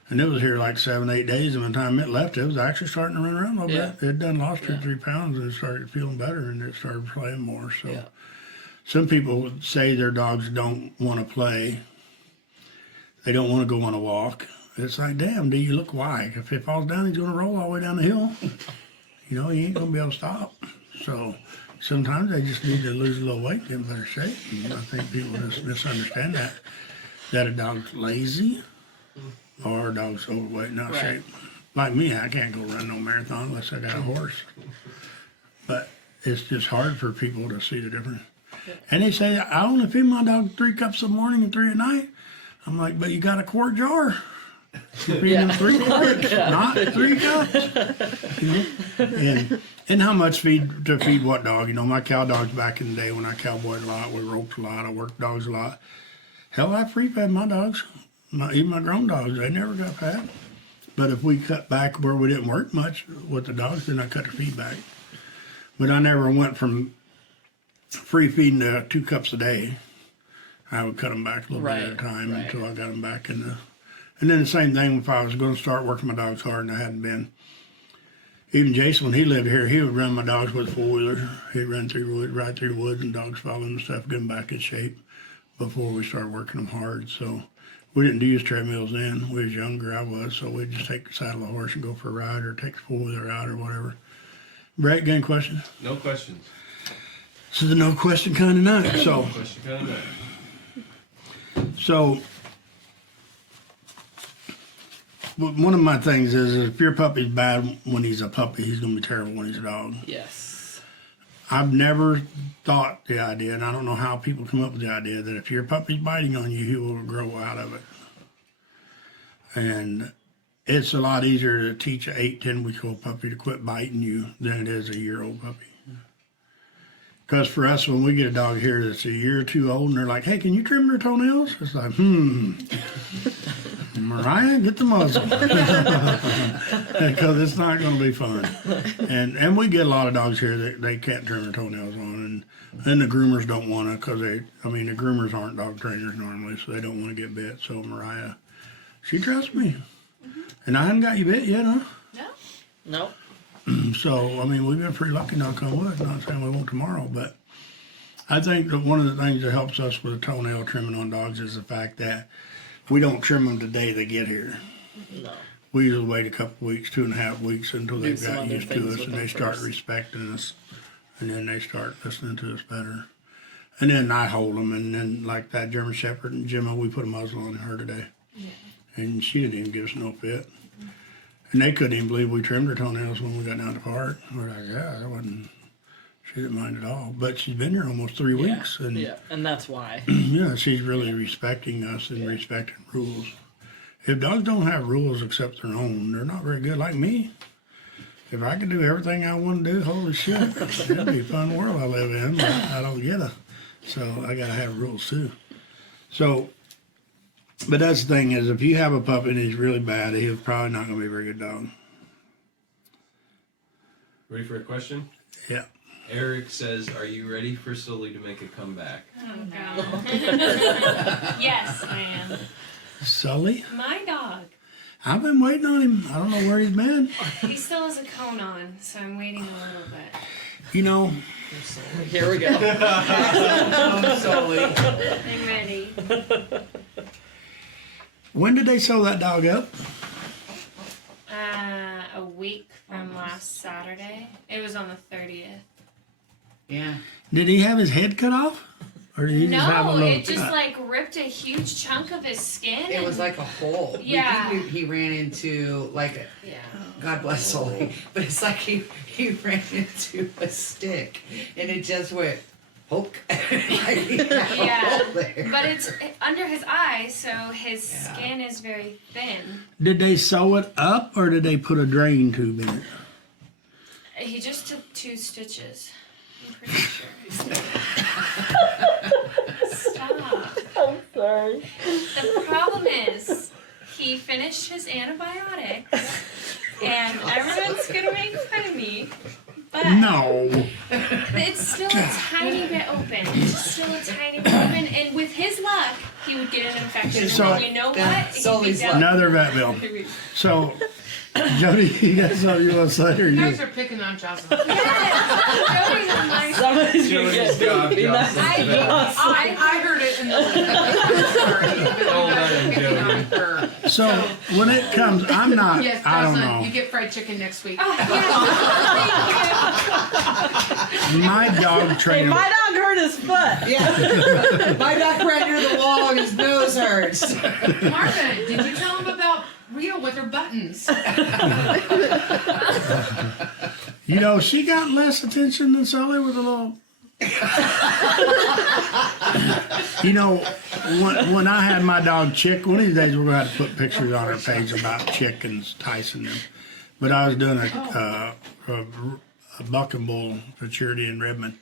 And it was here like 7, 8 days, and by the time it left, it was actually starting to run around a little bit. It done lost 2 or 3 pounds, and it started feeling better, and it started playing more. So, Yeah. some people would say their dogs don't want to play. They don't want to go on a walk. It's like, damn, do you look wide? If it falls down, he's going to roll all the way down the hill. You know, he ain't going to be able to stop. So sometimes they just need to lose a little weight, get in better shape. And I think people just misunderstand that a dog's lazy or a dog's overweight, not Right. shape. Like me, I can't go run no marathon unless I got a horse. But it's just hard for people to see the difference. And they say, I only feed my dog 3 cups in the morning and 3 at night. I'm like, but you got a quart jar. You feed him 3 quarts, not 3 cups. You know? And how much to feed what dog? You know, my cow dogs back in the day when I cowboyed a lot, we roped a lot, I worked dogs a lot. Hell, I free fed my dogs. Even my grown dogs, they never got fat. But if we cut back where we didn't work much with the dogs, then I cut their feed back. But I never went from free feeding to 2 cups a day. I would cut them back a little bit at a time until I got them back in And then the same thing if I was going to start working my dogs hard and I hadn't been. Even Jason, when he lived here, he would run my dogs with a four-wheeler. He'd run right through the woods and dogs follow him and stuff, get them back in shape before we started working them hard. So we didn't use treadmills then. We was younger, I was, so we'd just take the saddle of a horse and go for a ride or take the four-wheeler out or whatever. Brett, got any questions? No questions. This is a no question kind of night. So, Question kind of so one of my things is if your puppy's bad when he's a puppy, he's going to be terrible when he's a dog. Yes. I've never thought the idea, and I don't know how people come up with the idea, that if your puppy's biting on you, he will grow out of it. And it's a lot easier to teach an 8-10-week-old puppy to quit biting you than it is a year-old puppy. Because for us, when we get a dog here that's a year or two old and they're like, hey, can you trim their toenails? It's like, Mariah, get the muzzle. Because it's not going to be fun. And we get a lot of dogs here that they can't trim their toenails on. And the groomers don't want to because the groomers aren't dog trainers normally, so they don't want to get bit. So Mariah, she trusts me. And I haven't got you bit yet, huh? No. So, we've been pretty lucky, knock on wood. Not saying we won't tomorrow, but I think that one of the things that helps us with the toenail trimming on dogs is the fact that we don't trim them the day they get here. No. We usually wait a couple weeks, 2.5 weeks until Do they've some got other used to things us with and them they start first. respecting us. And then they start listening to us better. And then I hold them, and then like that German Shepherd and Gemma, we put a muzzle on her today. Yeah. And she didn't even give us no fit. And they couldn't even believe we trimmed her toenails when we got down to park. We're like, yeah, that wasn't, she didn't mind at all. But she's been here almost 3 weeks. And and that's why. yeah, she's really respecting us and respecting rules. If dogs don't have rules except their own, they're not very good like me. If I could do everything I want to do, holy shit, it'd be a fun world I live in, but I don't get it. So I got to have rules too. So, but that's the thing is, if you have a puppy and he's really bad, he's probably not going to be a very good dog. Ready for a question? Yeah. Eric says, are you ready for Sully to make a comeback? Oh, God. Yes, I am. Sully? My dog. I've been waiting on him. I don't know where he's been. He still has a cone on, so I'm waiting a little bit. You know, Here we go. I'm Sully. I'm ready. when did they sew that dog up? A week from last Saturday. It was on the 30th. Yeah. Did he have his head cut off? Or did he just have a No, little it just cut? like ripped a huge chunk of his skin. It was like a hole. Yeah. He ran into like Yeah. God bless Sully, but it's like he ran into a stick and it just went poke. Yeah. But it's under his eye, so his skin is very thin. Did they sew it up or did they put a drain tube in it? He just took 2 stitches. I'm pretty sure. Stop. I'm sorry. The problem is, he finished his antibiotics, and everyone's gonna make fun of me, but No. it's still a tiny bit open. It's just still a tiny bit open, and with his luck, he would get an infection. So- and then you know what? It could be Sully's luck. down. Another vet bill. So, Jody, you got something you want to say? Or You you? guys are picking on Jocelyn. Joey's a nice- Somebody's gonna Joey's get dog, beat up. Jocelyn. I heard it in the sorry, but you guys are picking on her. So, when it comes, I'm not, Yes, I don't Jocelyn, know. you get fried chicken next week. Oh, My dog Hey, trainer. my dog hurt his foot. Yeah. My dog ran near the wall and his nose hurts. Marvin, did you tell him about Rio with her buttons? You know, she got less attention than Sully with a little. You know, when I had my dog Chick, one of these days we're going to have to put pictures on our page about Chick and Tyson. But I was doing a buck and bull for charity in Redmond.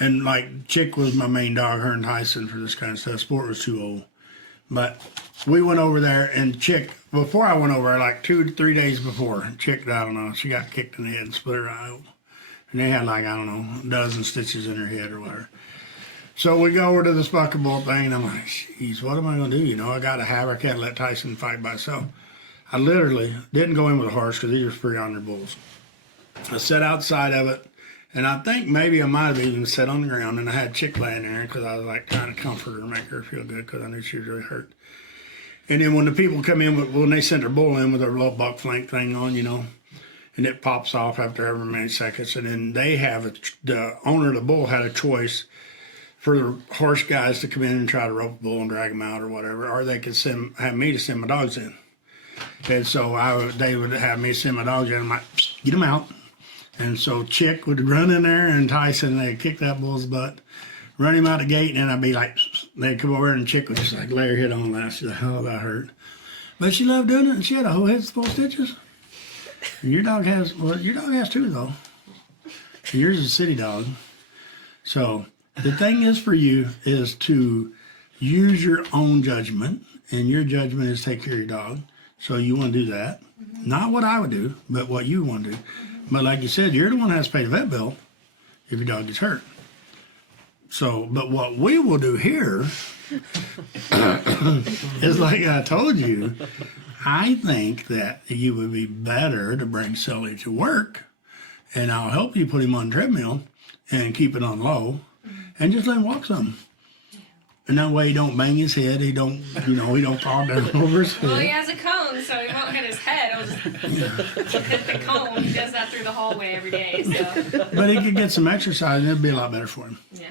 And like Chick was my main dog, her and Tyson for this kind of stuff. Sport was too old. But we went over there and Chick, before I went over there, like 2 to 3 days before, Chick, I don't know, she got kicked in the head and split her eye open. And they had like, I don't know, a dozen stitches in her head or whatever. So we go over to this buckable thing, and I'm like, geez, what am I going to do? You know, I can't let Tyson fight by himself. I literally didn't go in with a horse because these were free on their bulls. I sat outside of it, and I think maybe I might have even sat on the ground, and I had Chick laying there because I was like trying to comfort her, make her feel good because I knew she was really hurt. And then when the people come in, when they send their bull in with their little buck flank thing on, you know, and it pops off after every many seconds, and then they have the owner of the bull had a choice for the horse guys to come in and try to rope the bull and drag them out or whatever, or they could have me to send my dogs in. And so they would have me send my dogs in. I'm like, get them out. And so Chick would run in there, and Tyson, they'd kick that bull's butt, run him out the gate, and then I'd be like, they'd come over, and Chick would just like lay her head on that. She's like, oh, that hurt. But she loved doing it, and she had a whole head full of stitches. And your dog has too, though. And yours is a city dog. So the thing is for you is to use your own judgment, and your judgment is take care of your dog. So you want to do that. Not what I would do, but what you want to do. But like you said, you're the one that has to pay the vet bill if your dog gets hurt. So, but what we will do here is like I told you, I think that you would be better to bring Sully to work, and I'll help you put him on treadmill and keep it on low, and just let him walk some. And that way he don't bang his head, he don't fall down over his head. Well, he has a cone, so he won't hit his head. He'll just hit the cone. He does that through the hallway every day. So. But he could get some exercise, and it'd be a lot better for him. Yeah.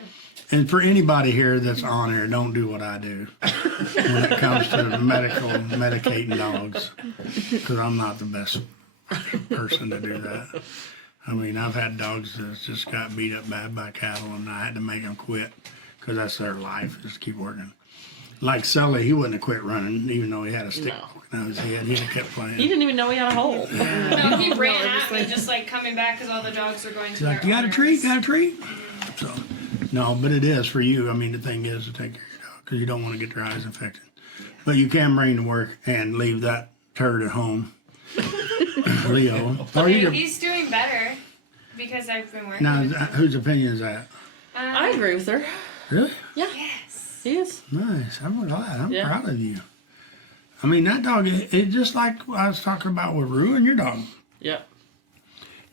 And for anybody here that's on here, don't do what I do when it comes to medicating dogs, because I'm not the best person to do that. I mean, I've had dogs that just got beat up bad by cattle, and I had to make them quit because that's their life, just keep working. Like Sully, he wouldn't have quit running, even though he had a stick poking out his head. He'd have kept playing. He didn't even know he had a hole. No, he ran at me, just like coming back because all the dogs are going to Like, their you got a owners. treat, got a treat. So, no, but it is for you. I mean, the thing is to take care of your dog because you don't want to get their eyes infected. But you can bring him to work and leave that turd at home. Leo. Or you could- He's doing better because I've been working. now, with him. whose opinion is that? I agree with her. Really? Yes. He is. Nice. I'm glad. I'm Yeah. proud of you. I mean, that dog, it just like I was talking about with Rue and your dog. Yep.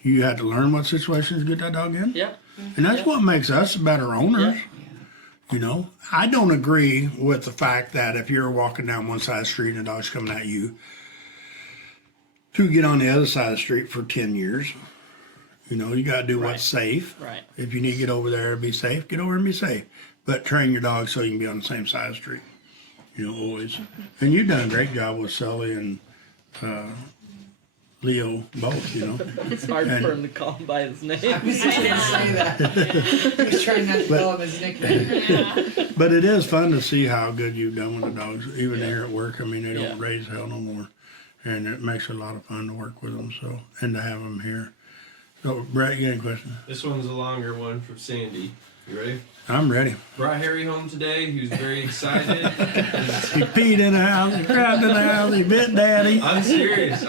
You had to learn what situations to get that dog in. Yep. And that's what makes us better owners. Yep. You know, I don't agree with the fact that if you're walking down one side of the street and a dog's coming at you, to get on the other side of the street for 10 years. You know, you got to do what's safe. Right. If you need to get over there and be safe, get over and be safe. But train your dog so you can be on the same side of the street. You know, always. And you've done a great job with Sully and Leo both, you know. It's hard for him to call him by his name. I was just going to say that. I was trying not to call him his nickname. But it is fun to see how good you've done with the dogs, even here at work. I mean, they don't raise hell no more. And it makes it a lot of fun to work with them, so, and to have them here. So, Brett, you got any questions? This one's a longer one from Sandy. You ready? I'm ready. Brought Harry home today. He was very excited. He peed in the house, he crapped in the house, he bit Daddy. I'm serious.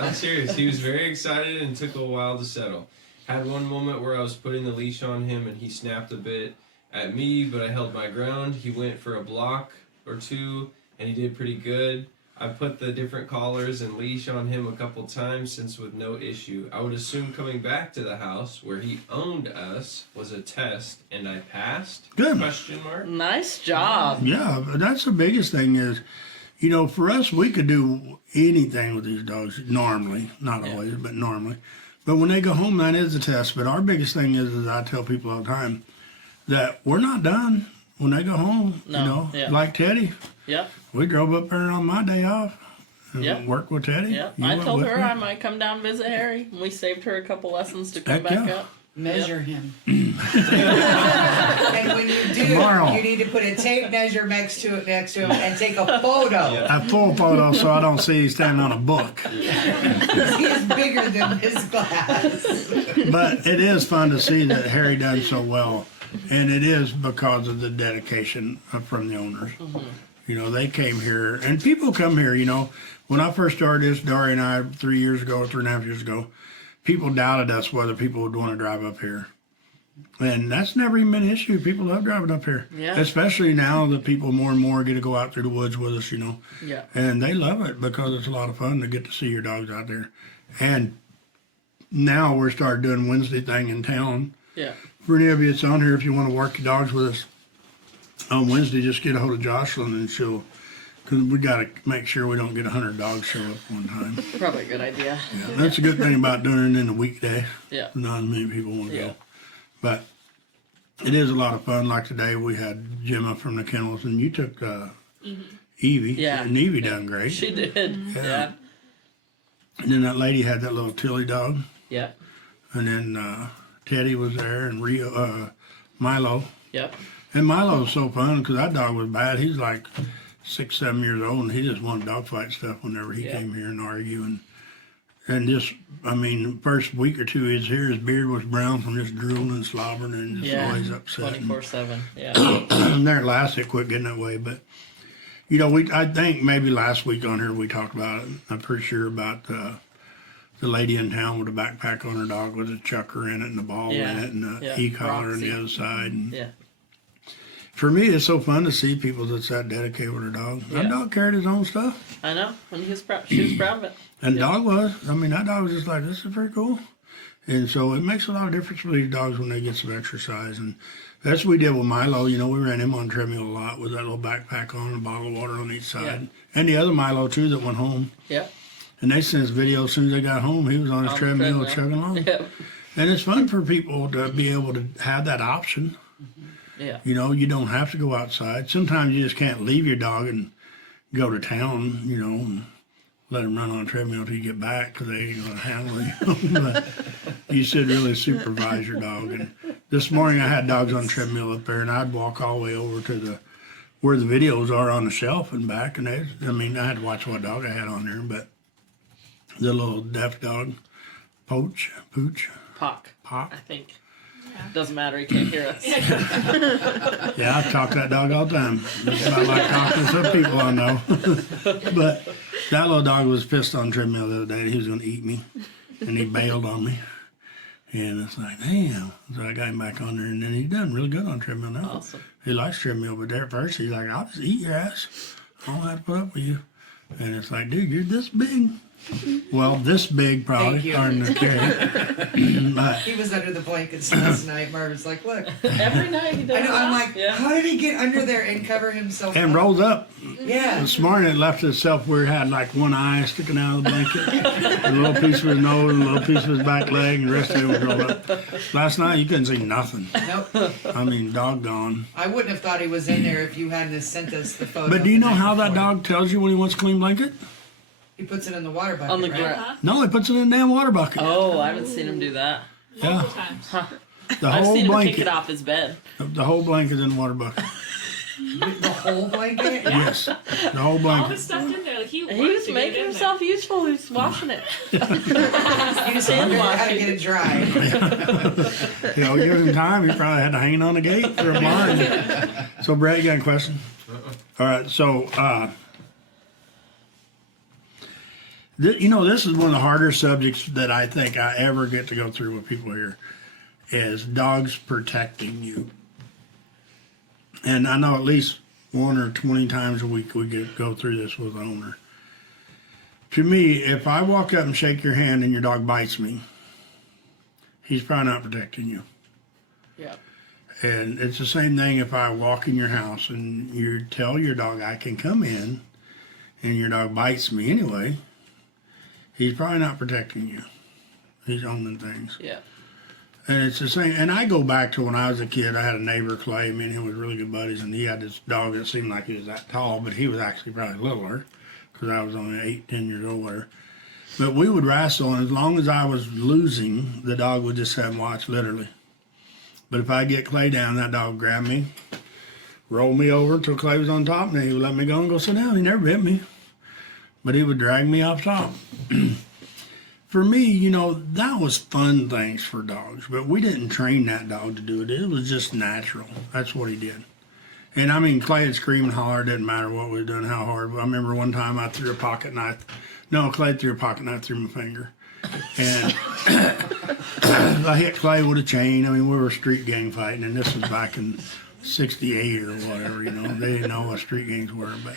He was very excited and took a while to settle. Had one moment where I was putting the leash on him and he snapped a bit at me, but I held my ground. He went for a block or two and he did pretty good. I put the different collars and leash on him a couple times since with no issue. I would assume coming back to the house where he owned us was a test and I passed? Good. Question mark? Nice job. Yeah, but that's the biggest thing is, you know, for us, we could do anything with these dogs normally, not always, but normally. But when they go home, that is a test. But our biggest thing is I tell people all the time that we're not done when they go home. No, you know, yeah. like Teddy. Yep. We drove up there on my day off and Yep. worked with Teddy. Yep. You I went told with her me. I might come down and visit Harry. We saved her a couple lessons to come Heck back yeah. up. Measure him. And when you do, Tomorrow. you need to put a tape measure next to him and take a photo. A full photo so I don't see he's standing on a book. He is bigger than his glass. But it is fun to see that Harry done so well. And it is because of the dedication from the owners. You know, they came here, and people come here, you know. When I first started this, Dari and I, 3.5 years ago, people doubted us whether people would want to drive up here. And that's never even been an issue. People love driving up here. Yeah. Especially now that people more and more get to go out through the woods with us, Yeah. And they love it because it's a lot of fun to get to see your dogs out there. And now we're starting doing Wednesday thing in town. Yeah. For any of you that's on here, if you want to work your dogs with us on Wednesday, just get a hold of Jocelyn and she'll, because we got to make sure we don't get 100 dogs show up one time. Probably a good idea. Yeah, that's a good thing about doing it in a weekday. Yeah. Not as many people want to Yeah. go. But it is a lot of fun. Like today, we had Gemma from the kennels, and you took Evie. Yeah. And Evie done great. She did. Yeah. And then that lady had that little Tilly dog. Yeah. And then Teddy was there, and Milo. Yep. And Milo's so fun because that dog was bad. He's like 6, 7 years old, and he just wanted dogfight stuff whenever he came here and argue. And just, I mean, the first week or two he was here, his beard was brown from just drooling and slobbering and just always upset. 24/7. Yeah. And there last it quit getting that way. But, I think maybe last week on here we talked about it. I'm pretty sure about the lady in town with a backpack on her dog with a chucker in it and a ball in it and a e-collar on the other side. And Yeah. for me, it's so fun to see people that's that dedicated with their dog. That dog carried his own stuff. I know. And he was proud. She was proud of it. And dog was. I mean, that dog was just like, this is pretty cool. And so it makes a lot of difference for these dogs when they get some exercise. And that's what we did with Milo. We ran him on treadmill a lot with that little backpack on and a bottle of water on each side. And the other Milo, too, that went home. Yep. And they sent us video as soon as they got home. He was on his treadmill chugging along. Yep. And it's fun for people to be able to have that option. Yeah. You don't have to go outside. Sometimes you just can't leave your dog and go to town, and let him run on a treadmill till you get back because they ain't going to handle you. But you should really supervise your dog. And this morning I had dogs on a treadmill up there, and I'd walk all the way over to where the videos are on the shelf and back. And I had to watch what dog I had on there. But the little deaf dog, Pooch, Pock. I think. Doesn't matter. He can't hear us. Yeah, I talk to that dog all the time. That's about like talking to some people I know. But that little dog was pissed on treadmill the other day. He was going to eat me, and he bailed on me. And it's like, damn. So I got him back on there, and then he's done really good on treadmill now. Awesome. He likes treadmill, but there at first he's like, I'll just eat your ass. I don't have to put up with you. And it's like, dude, you're this big. Well, this big probably, Thank you. aren't the carry. But He was under the blankets last night. Marvin's like, look. Every night he does. I know. I'm like, Yeah. how did he get under there and cover himself and up? rolled up. Yeah. This morning it left itself where it had like one eye sticking out of the blanket, a little piece of his nose, a little piece of his back leg, and the rest of it was rolled up. Last night you couldn't see nothing. Nope. I mean, doggone. I wouldn't have thought he was in there if you hadn't have sent us the photo. But do you the know night how that before. dog tells you when he wants a clean blanket? He puts it in the water bucket, On the right? ground. No, he puts it in a damn water bucket. Oh, I haven't seen him do that. Yeah, Multiple times. the I've whole seen him pick blanket. it off his bed. The whole blanket in the water bucket. The whole blanket? Yes, the whole All blanket. his stuff in there. Like he He was to get making it in himself useful. He was washing it. You just wondered how to get it dry. Give him time. He probably had to hang it on the gate for a blind. So, Brad, you got a question? All right, so this is one of the harder subjects that I think I ever get to go through with people here, is dogs protecting you. And I know at least 1 or 20 times a week we go through this with an owner. To me, if I walk up and shake your hand and your dog bites me, he's probably not protecting you. Yeah. And it's the same thing if I walk in your house and you tell your dog I can come in and your dog bites me anyway, he's probably not protecting you. He's owning things. Yeah. And it's the same. And I go back to when I was a kid. I had a neighbor, Clay. Me and him was really good buddies. And he had this dog that seemed like he was that tall, but he was actually probably littler because I was only 8, 10 years older. But we would wrestle, and as long as I was losing, the dog would just have him watch, literally. But if I get Clay down, that dog would grab me, roll me over until Clay was on top, and then he would let me go and go sit down. He never bit me, but he would drag me off top. For me, that was fun things for dogs, but we didn't train that dog to do it. It was just natural. That's what he did. And I mean, Clay would scream and holler. It didn't matter what we were doing, how hard. I remember one time I threw a pocket knife. No, Clay threw a pocket knife through my finger. And I hit Clay with a chain. I mean, we were street gang fighting, and this was back in '68 or whatever. You know, they didn't know what street gangs were, but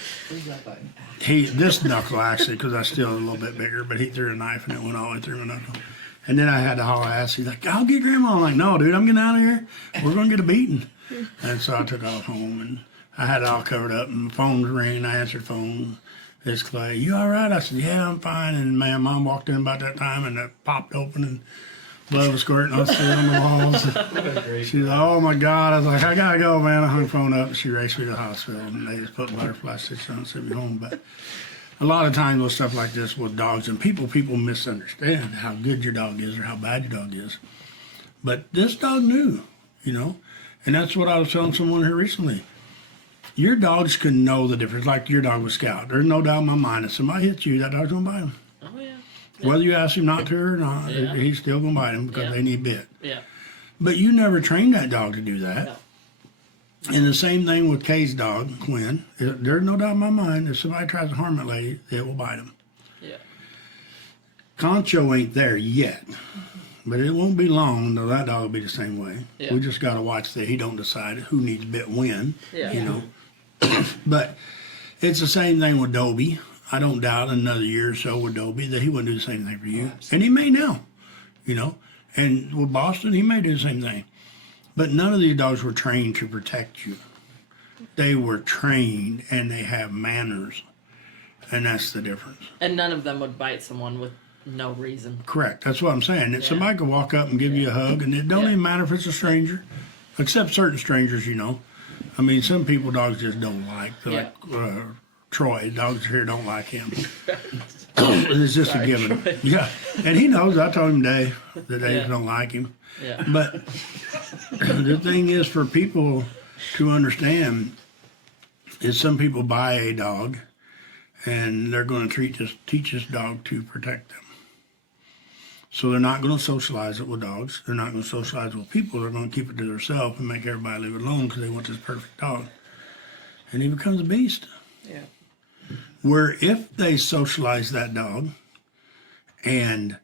this knuckle actually, because I still a little bit bigger, but he threw a knife and it went all the way through my knuckle. And then I had to haul ass. He's like, "I'll get Grandma." I'm like, "No, dude, I'm getting out of here. We're gonna get a beating." And so I took off home, and I had it all covered up. And the phone was ringing. I answered the phone. It's Clay. "You all right?" I said, "Yeah, I'm fine." And man, Mom walked in about that time, and it popped open, and blood was squirting on the walls. She's like, "Oh my God!" I was like, "I gotta go, man." I hung the phone up, and she raced me to the hospital, and they just put butterfly stitches on and sent me home. But a lot of times with stuff like this with dogs and people misunderstand how good your dog is or how bad your dog is. But this dog knew, you know, and that's what I was telling someone here recently. Your dogs can know the difference, like your dog was Scout. There's no doubt in my mind if somebody hits you, that dog's gonna bite him. Oh yeah. Whether you ask him not to or not, Yeah. he's still gonna bite him because Yeah. they need bit. Yeah. But you never trained that dog to do that. No. And the same thing with Kay's dog, Quinn. There's no doubt in my mind, if somebody tries to harm that lady, it will bite him. Yeah. Concho ain't there yet, but it won't be long until that dog will be the same way. Yeah. We just got to watch that he don't decide who needs bit when, Yeah. you know. But it's the same thing with Dobie. I don't doubt in another year or so with Dobie that he wouldn't do the same thing for you. And he may now, you know. And with Boston, he may do the same thing. But none of these dogs were trained to protect you. They were trained and they have manners. And that's the difference. And none of them would bite someone with no reason. Correct. That's what I'm saying. That Yeah. somebody could walk up and give you a hug, and it don't Yeah. even matter if it's a stranger, except certain strangers, you know. I mean, some people dogs just don't like. Yeah. Like Troy, dogs here don't like him. It's just a given. Troy. Yeah, and he knows. I told him today that they Yeah. don't like him. Yeah. But the thing is, for people to understand, is some people buy a dog, and they're going to teach this dog to protect them. So they're not going to socialize it with dogs. They're not going to socialize it with people. They're going to keep it to themselves and make everybody leave it alone because they want this perfect dog. And he becomes a beast. Yeah. Where if they socialize that dog and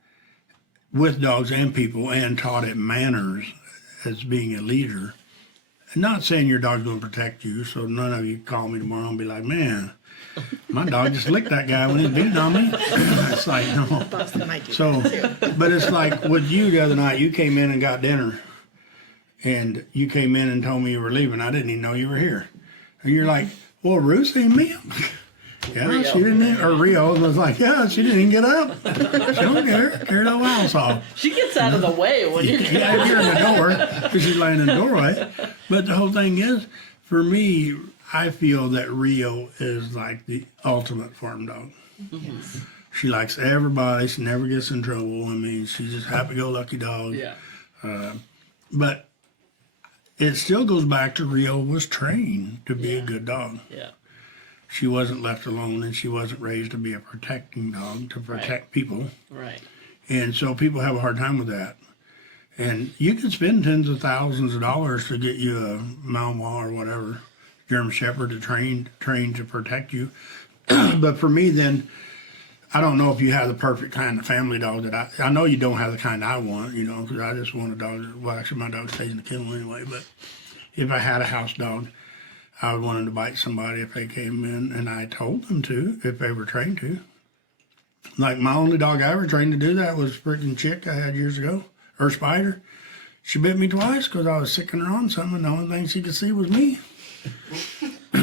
with dogs and people and taught it manners as being a leader, and not saying your dog's going to protect you, so none of you call me tomorrow and be like, "Man, my dog just licked that guy when he was beating on me." It's like, no. Boston might do So, that too. but it's like with you the other night, you came in and got dinner, and you came in and told me you were leaving. I didn't even know you were here. And you're like, "Well, Ruth seen me." Yeah, Rio. she didn't even, or Rio was like, "Yeah, she didn't even get up. She don't care. Carried the house off." She gets out of the way when you Yeah, you're in the door because she's laying in the doorway. But the whole thing is, for me, I feel that Rio is like the ultimate farm dog. She likes everybody. She never gets in trouble. I mean, she's just happy-go-lucky dog. Yeah. But it still goes back to Rio was trained to be a good dog. Yeah. She wasn't left alone, and she wasn't raised to be a protecting dog, to protect people. Right. And so people have a hard time with that. And you can spend tens of thousands of dollars to get you a Malinois or whatever, German Shepherd to train to protect you. But for me, then, I don't know if you have the perfect kind of family dog that I know you don't have the kind I want, you know, because I just want a dog. Well, actually, my dog stays in the kennel anyway. But if I had a house dog, I would want him to bite somebody if they came in, and I told them to if they were trained to. Like my only dog I ever trained to do that was freaking Chick I had years ago, or Spider. She bit me twice because I was sicking her on something, and the only thing she could see was me.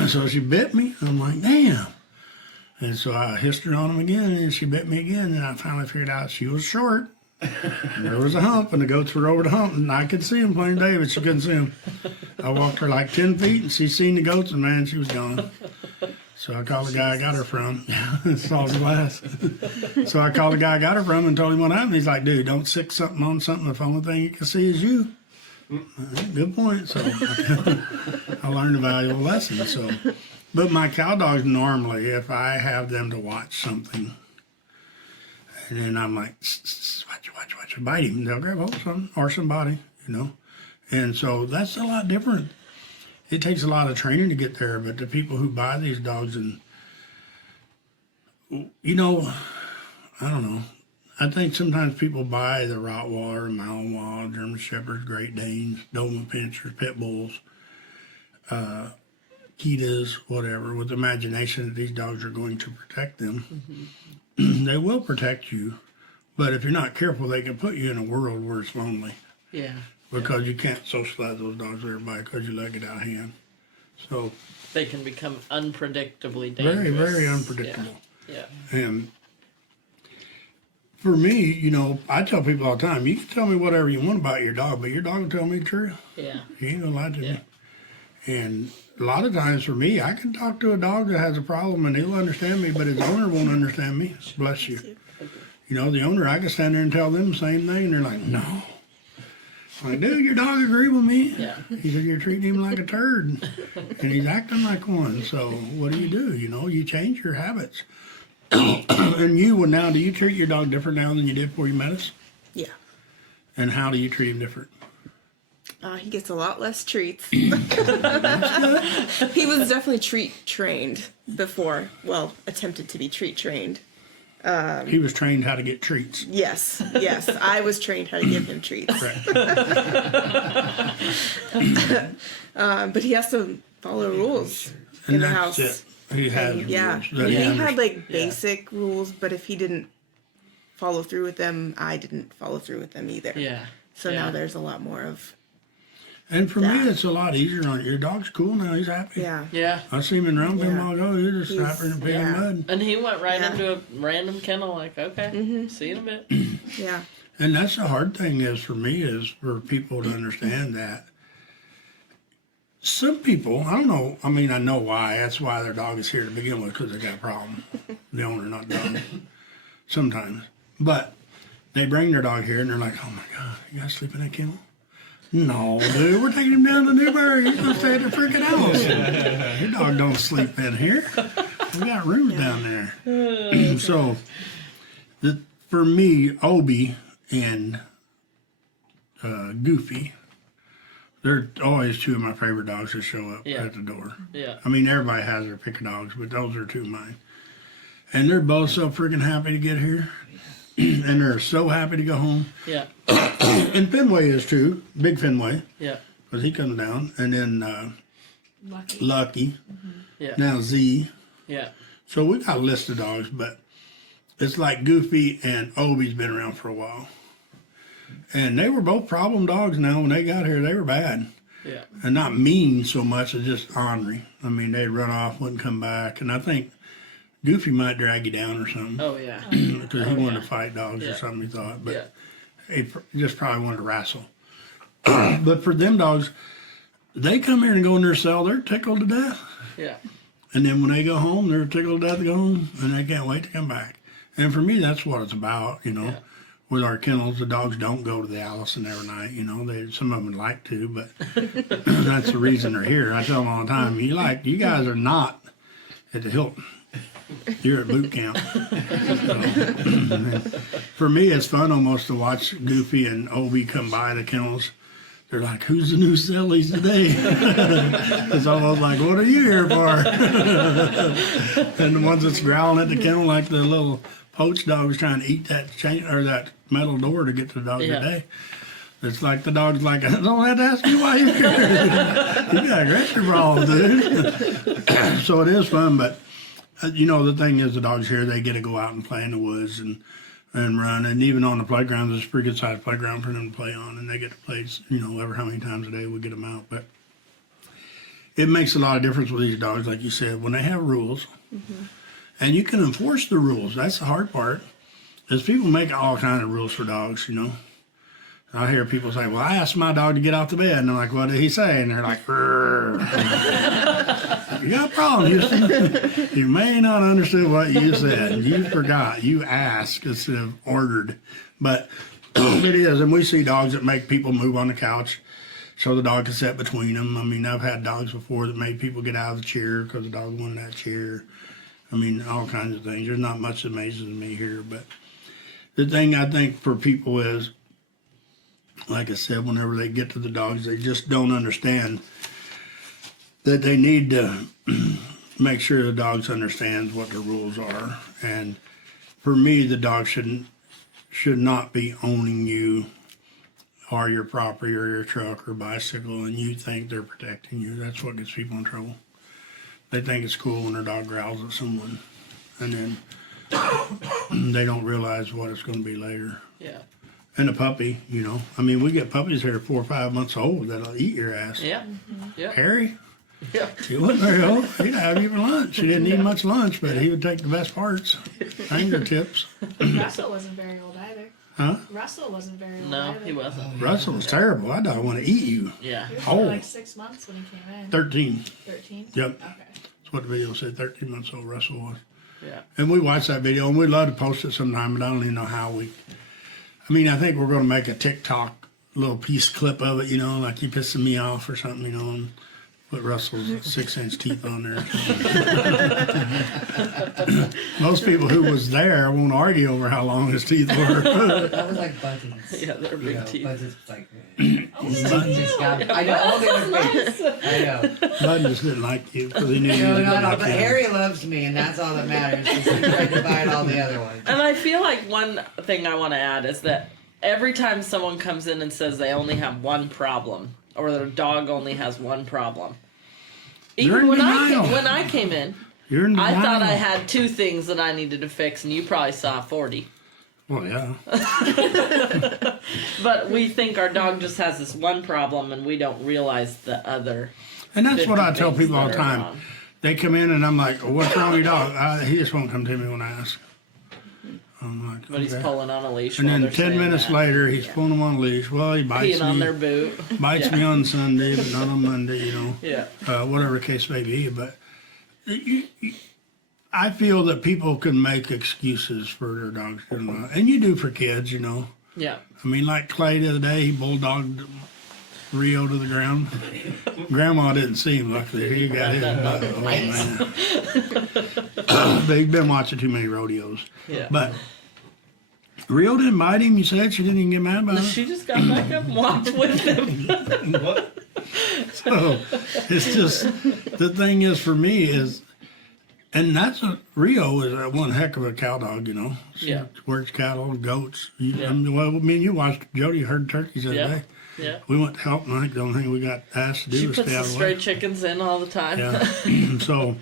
So she bit me. I'm like, damn. And so I hissed her on him again, and she bit me again, and I finally figured out she was short. And there was a hump, and the goats were over the hump, and I could see them playing David. But she couldn't see them. I walked her like 10 feet, and she seen the goats, and man, she was gone. So I called the guy I got her from. Saw the glass. So I called the guy I got her from and told him what happened. He's like, "Dude, don't sick something on something if the only thing you can see is you." Good point. So I learned a valuable lesson. So, but my cow dogs normally, if I have them to watch something, and then I'm like, watch, bite him, they'll grab hold of something or somebody, you know. And so that's a lot different. It takes a lot of training to get there, but the people who buy these dogs, and you know, I don't know. I think sometimes people buy the Rottweiler, Malinois, German Shepherds, Great Danes, Doberman Pinschers, Pit Bulls, Ketas, whatever, with the imagination that these dogs are going to protect them. They will protect you, but if you're not careful, they can put you in a world where it's lonely Yeah. because you can't socialize those dogs with everybody because you let it out of hand. So They can become unpredictably dangerous. very, very unpredictable. Yeah. And for me, you know, I tell people all the time, you can tell me whatever you want about your dog, but your dog will tell me the truth. Yeah. He ain't gonna lie to Yeah. me. And a lot of times for me, I can talk to a dog that has a problem and he'll understand me, but his owner won't understand me. Bless you. You know, the owner, I can stand there and tell them the same thing, and they're like, no. I'm like, dude, your dog agree with me. Yeah. He said, you're treating him like a turd. And he's acting like one. So what do? You know, you change your habits. And you, well, now, do you treat your dog different now than you did before you met us? Yeah. And how do you treat him different? He gets a lot less treats. He was definitely treat trained before. Well, attempted to be treat trained. He was trained how to get treats. Yes, yes. I was trained how to give him treats. But he has to follow rules in And the that's house. it. He has Yeah. rules that He had understands. like basic rules, but if he didn't follow through with them, I didn't follow through with them either. Yeah. So Yeah. now there's a lot more of And for that. me, it's a lot easier on your dog's cool now. He's happy. yeah. Yeah. I see him in Rumble a Yeah. while ago. He was just He's- snapping and peeing yeah. mud. And he went right Yeah. into a random kennel, like, okay, see you in a bit. Yeah. And that's the hard thing is for me is for people to understand that some people, I don't know, I mean, I know why. That's why their dog is here to begin with because they got a problem. The owner, not the dog. Sometimes. But they bring their dog here and they're like, oh my God, you guys sleep in that kennel? No, dude, we're taking him down to Newberry. He's going to stay at the freaking house. Your dog don't sleep in here. We got rooms down there. So, for me, Obi and Goofy, they're always two of my favorite dogs to show up Yeah. at the door. Yeah. I mean, everybody has their pick of dogs, but those are two of mine. And they're both so freaking happy to get here. And they're so happy to go home. Yeah. And Fenway is too. Big Fenway, Yeah. because he comes down. And then Lucky. Lucky. Yeah. Now Z. Yeah. So we got a list of dogs, but it's like Goofy and Obi's been around for a while. And they were both problem dogs now. When they got here, they were bad. Yeah. And not mean so much as just ornery. I mean, they'd run off, wouldn't come back. And I think Goofy might drag you down or something. Oh, yeah. Because he wanted yeah. to fight dogs Yeah. or something, he thought. But Yeah. he just probably wanted to wrestle. But for them dogs, they come here and go in their cell, they're tickled to death. Yeah. And then when they go home, they're tickled to death to go home, and they can't wait to come back. And for me, that's what it's about, you know. Yeah. With our kennels, the dogs don't go to the Allison every night, you know. Some of them would like to, but that's the reason they're here. I tell them all the time, you guys are not at the Hilton. You're at boot camp. So, for me, it's fun almost to watch Goofy and Obi come by the kennels. They're like, who's the new cellies today? It's almost like, what are you here for? And the ones that's growling at the kennel like the little poach dogs trying to eat that chain or that metal door to get to the dog Yeah. today. It's like the dog's like, I don't have to ask you why you're here. You got aggressive problems, dude. So it is fun, but you know, the thing is the dogs here, they get to go out and play in the woods and run. And even on the playgrounds, it's a pretty good sized playground for them to play on. And they get to play, you know, ever how many times a day we get them out. But it makes a lot of difference with these dogs, like you said, when they have rules. Mm-hmm. And you can enforce the rules. That's the hard part. Is people make all kinds of rules for dogs, you know. I hear people say, well, I asked my dog to get off the bed. And I'm like, what did he say? And they're like, "Rrr." You got a problem, Houston. You may not understand what you said. You forgot. You asked instead of ordered. But it is. And we see dogs that make people move on the couch so the dog can sit between them. I mean, I've had dogs before that made people get out of the chair because the dog wanted that chair. I mean, all kinds of things. There's not much that amazes me here. But the thing I think for people is, like I said, whenever they get to the dogs, they just don't understand that they need to make sure the dogs understands what the rules are. And for me, the dog shouldn't should not be owning you or your property or your truck or bicycle, and you think they're protecting you. That's what gets people in trouble. They think it's cool when their dog growls at someone, and then they don't realize what it's going to be later. Yeah. And a puppy, you know. I mean, we get puppies here 4 or 5 months old that'll eat your ass. Yeah. Yeah. Harry, Yeah. he wasn't very old. He'd have you for lunch. He didn't eat much lunch, but he would take the best parts, fingertips. Russell wasn't very old either. Huh? Russell wasn't very old No, either. he wasn't. Russell was terrible. That dog want to eat you. Yeah. He was Oh. only like 6 months when he came in. 13. 13? Yep. Okay. That's what the video said. 13 months old Russell was. Yeah. And we watched that video, and we'd love to post it sometime, but I don't even know how we. I mean, I think we're going to make a TikTok little piece clip of it, you know, like you pissing me off or something, you know, and put Russell's 6-inch teeth on there. Most people who was there won't argue over how long his teeth were. That was like Buttons. Yeah, they're You big know, teeth. Buttons like, his teeth just got, I know, all they were face. I know. Bud just didn't like you because he knew you No, didn't no, no, like but him. Harry loves me, and that's all that matters. 'Cause he tried to bite all the other ones. And I feel like one thing I want to add is that every time someone comes in and says they only have one problem, or their dog only has one problem, You're even in when denial. I came in, You're in I thought I denial. had 2 things that I needed to fix, and you probably saw 40. Well, yeah. But we think our dog just has this one problem, and we don't realize the other. And that's 50 what I tell things people all that the are time. wrong. They come in and I'm like, well, what's wrong with your dog? He just won't come to me when I ask. I'm like, But he's okay. pulling on a leash. And while then they're 10 saying minutes that. later, he's pulling them on a leash. Well, he bites peeing on me. their boot. Bites me on Sunday, but not on Monday, you know. Yeah. Whatever the case may be. But I feel that people can make excuses for their dogs doing that. And you do for kids, you know. Yeah. I mean, like Clay the other day, he bulldogged Rio to the ground. Grandma didn't see him, luckily. He got his butt. Oh, man. They've been watching too many rodeos. Yeah. But Rio didn't bite him, you said? She didn't even get mad about it? She just got back up and walked with him. What? So it's just, the thing is for me is, and Rio is one heck of a cow dog, you know. She Yeah. works cattle, goats. Yeah. I mean, well, me and you watched Jody herd turkeys the other Yeah. day. Yeah. We went to help, and I think the only thing we got asked to do She was puts stay the out of the stray way. chickens in all the time. Yeah. So,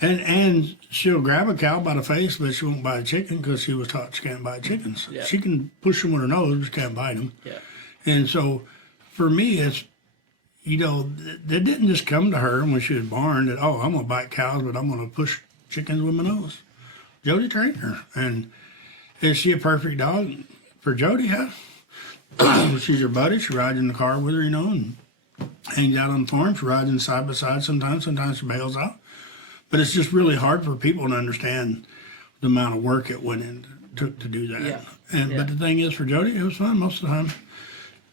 and she'll grab a cow by the face, but she won't bite a chicken because she was taught she can't bite chickens. Yeah. She can push them with her nose, but she can't bite them. Yeah. And so, for me, it's, you know, they didn't just come to her when she was born that, oh, I'm going to bite cows, but I'm going to push chickens with my nose. Jody trained her. And is she a perfect dog? For Jody, yeah. She's her buddy. She rides in the car with her, you know, and hangs out on the farm. She rides in side by side sometimes. Sometimes she bails out. But it's just really hard for people to understand the amount of work it took to do that. Yeah. And Yeah. But the thing is, for Jody, it was fun most of the time.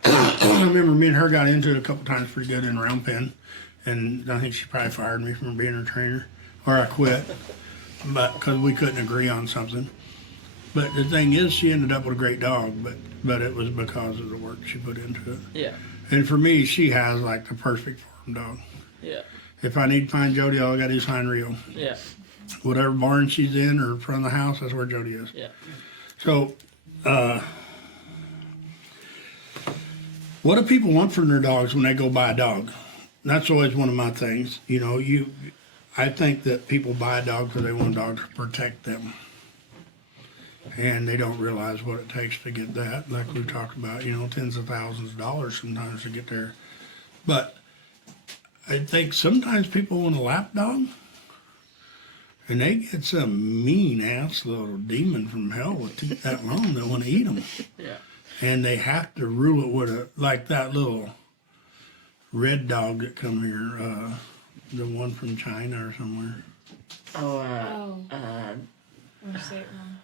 I remember me and her got into it a couple times pretty good in a round pen. And I think she probably fired me from being her trainer. Or I quit. But because we couldn't agree on something. But the thing is, she ended up with a great dog. But it was because of the work she put into it. Yeah. And for me, she has like the perfect farm dog. Yeah. If I need to find Jody, all I got to do is find Rio. Yeah. Whatever barn she's in or in front of the house, that's where Jody is. Yeah. So, what do people want from their dogs when they go buy a dog? That's always one of my things. You know, I think that people buy a dog because they want a dog to protect them. And they don't realize what it takes to get that. Like we talked about, you know, tens of thousands of dollars sometimes to get there. But I think sometimes people want a lap dog. And they get some mean-ass little demon from hell with teeth that long that want to eat them. Yeah. And they have to rule it with like that little red dog that come here, the one from China or somewhere. Oh, I'm gonna say it wrong.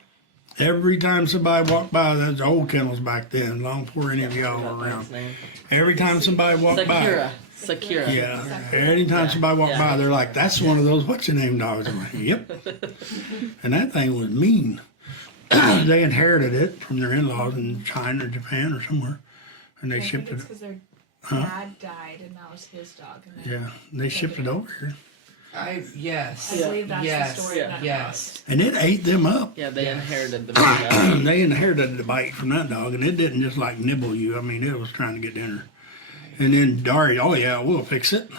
Every time somebody walked by, those old kennels back then, long before any of y'all were around. Every time somebody walked by, Sakura. yeah, anytime somebody walked by, they're like, that's one of those what's-your-name dogs. I'm like, yep. And that thing was mean. They inherited it from their in-laws in China or Japan or somewhere. And they I shipped think it. it's because their dad died and that was his dog. And then Yeah, they shipped it over here. Yes. I believe that's Yes. the story of that Yes. And it ate them up. Yeah, they Yeah. inherited the big They inherited the bite from that dog, and it didn't just like nibble you. I mean, it was trying to get dinner. And then Dari, oh yeah, we'll fix it.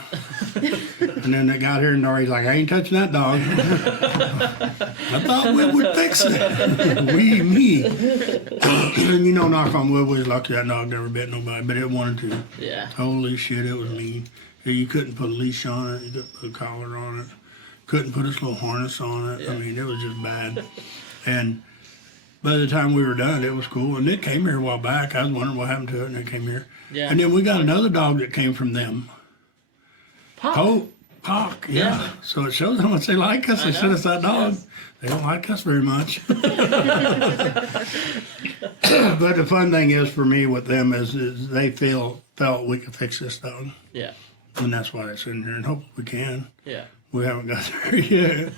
And then they got here, and Dari's like, I ain't touching that dog. I thought we would fix it. Me. And you know, knock on wood, we was lucky that dog never bit nobody, but it wanted to. Yeah. Holy shit, it was mean. You couldn't put a leash on it, you couldn't put a collar on it, couldn't put a little harness on it. I mean, it was just bad. And by the time we were done, it was cool. And it came here a while back. I was wondering what happened to it, and it came here. Yeah. And then we got another dog that came from them. Pop. Pock, yeah. Yeah. So it shows how much they like us. They sent us that dog. Yes. They don't like us very much. But the fun thing is for me with them is they felt we could fix this dog. Yeah. And that's why it's in here, and hope we can. Yeah. We haven't got there yet.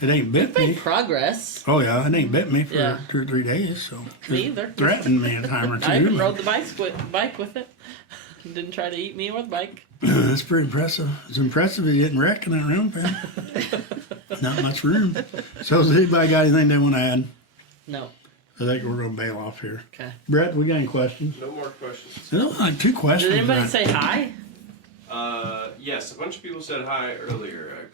It ain't bit Made me. progress. Oh yeah, it ain't bit me for Yeah. 2 or 3 days. So Me it either. threatened me a time or two. I even rode the bike with it. Didn't try to eat me or the bike. That's pretty impressive. It's impressive he didn't wreck in that room, pen. Not much room. So has anybody got anything they want to add? No. I think we're going to bail off here. Okay. Brett, we got any questions? No more questions. No, like 2 questions. Did anybody right? say hi? Yes, a bunch of people said hi earlier, actually.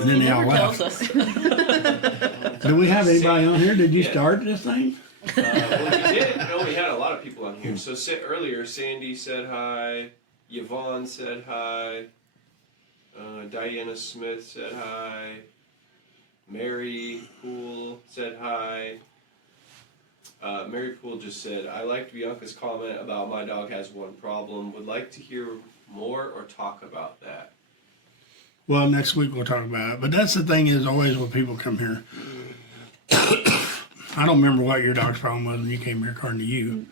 And then they all Never tells left. us. Do we have anybody on here? Did you Yeah. start this thing? Well, we did. No, we had a lot of people on here. So earlier, Sandy said hi. Yvonne said hi. Diana Smith said hi. Mary Poole said hi. Mary Poole just said, I liked Bianca's comment about my dog has one problem. Would like to hear more or talk about that. Well, next week we'll talk about it. But that's the thing is always when people come here. I don't remember what your dog's problem was when you came here, according to you.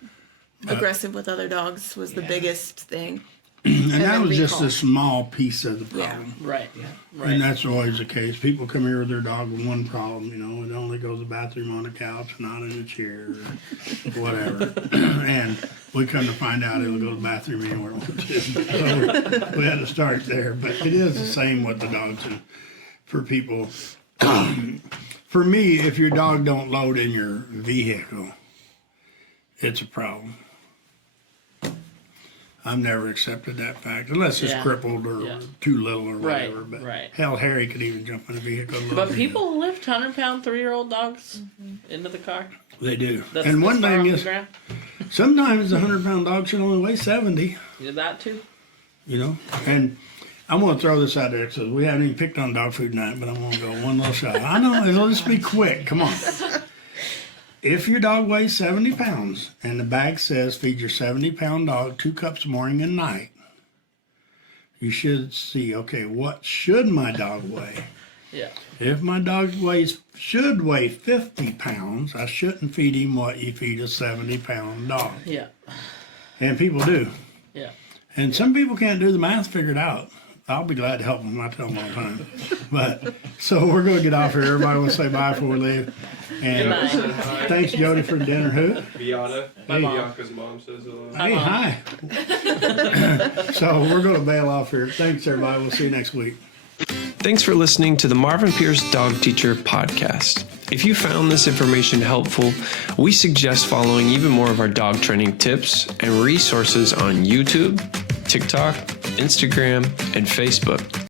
Aggressive with other dogs was the biggest thing. And that then was just recall. a small piece of the problem. Right. And Right. that's always the case. People come here with their dog with one problem, you know, it only goes to the bathroom on the couch, not in a chair, or whatever. And we come to find out it'll go to the bathroom anywhere it wants to. So we had to start there. But it is the same with the dogs. And for people, for me, if your dog don't load in your vehicle, it's a problem. I've never accepted that fact, unless it's Yeah. crippled or Yeah. too little or Right, whatever. But right. hell, Harry could even jump in a vehicle. and But load people lift 100-pound 3-year-old dogs into the car. it. They do. That's And this one far thing off the is, ground? sometimes a 100-pound dog should only weigh 70. You did that too? You know, and I'm going to throw this out there because we haven't even picked on dog food night, but I'm going to go one little shot. I know it'll just be quick. Come on. If your dog weighs 70 pounds and the bag says feed your 70-pound dog 2 cups morning and night, you should see, okay, what should my dog weigh? Yeah. If my dog should weigh 50 pounds, I shouldn't feed him what you feed a 70-pound dog. Yeah. And people do. Yeah. And some people can't do the math figured out. I'll be glad to help them. I tell them all the time. But so we're going to get off here. Everybody will say bye before we leave. And Good Said night. hi. thanks, Jody, for the dinner. Who? Bianca. My mom. Bianca's mom says hello. Hi, Hey, Mom. hi. So we're going to bail off here. Thanks, everybody. We'll see you next week. Thanks for listening to the Marvin Pierce Dog Teacher podcast. If you found this information helpful, we suggest following even more of our dog training tips and resources on YouTube, TikTok, Instagram, and Facebook.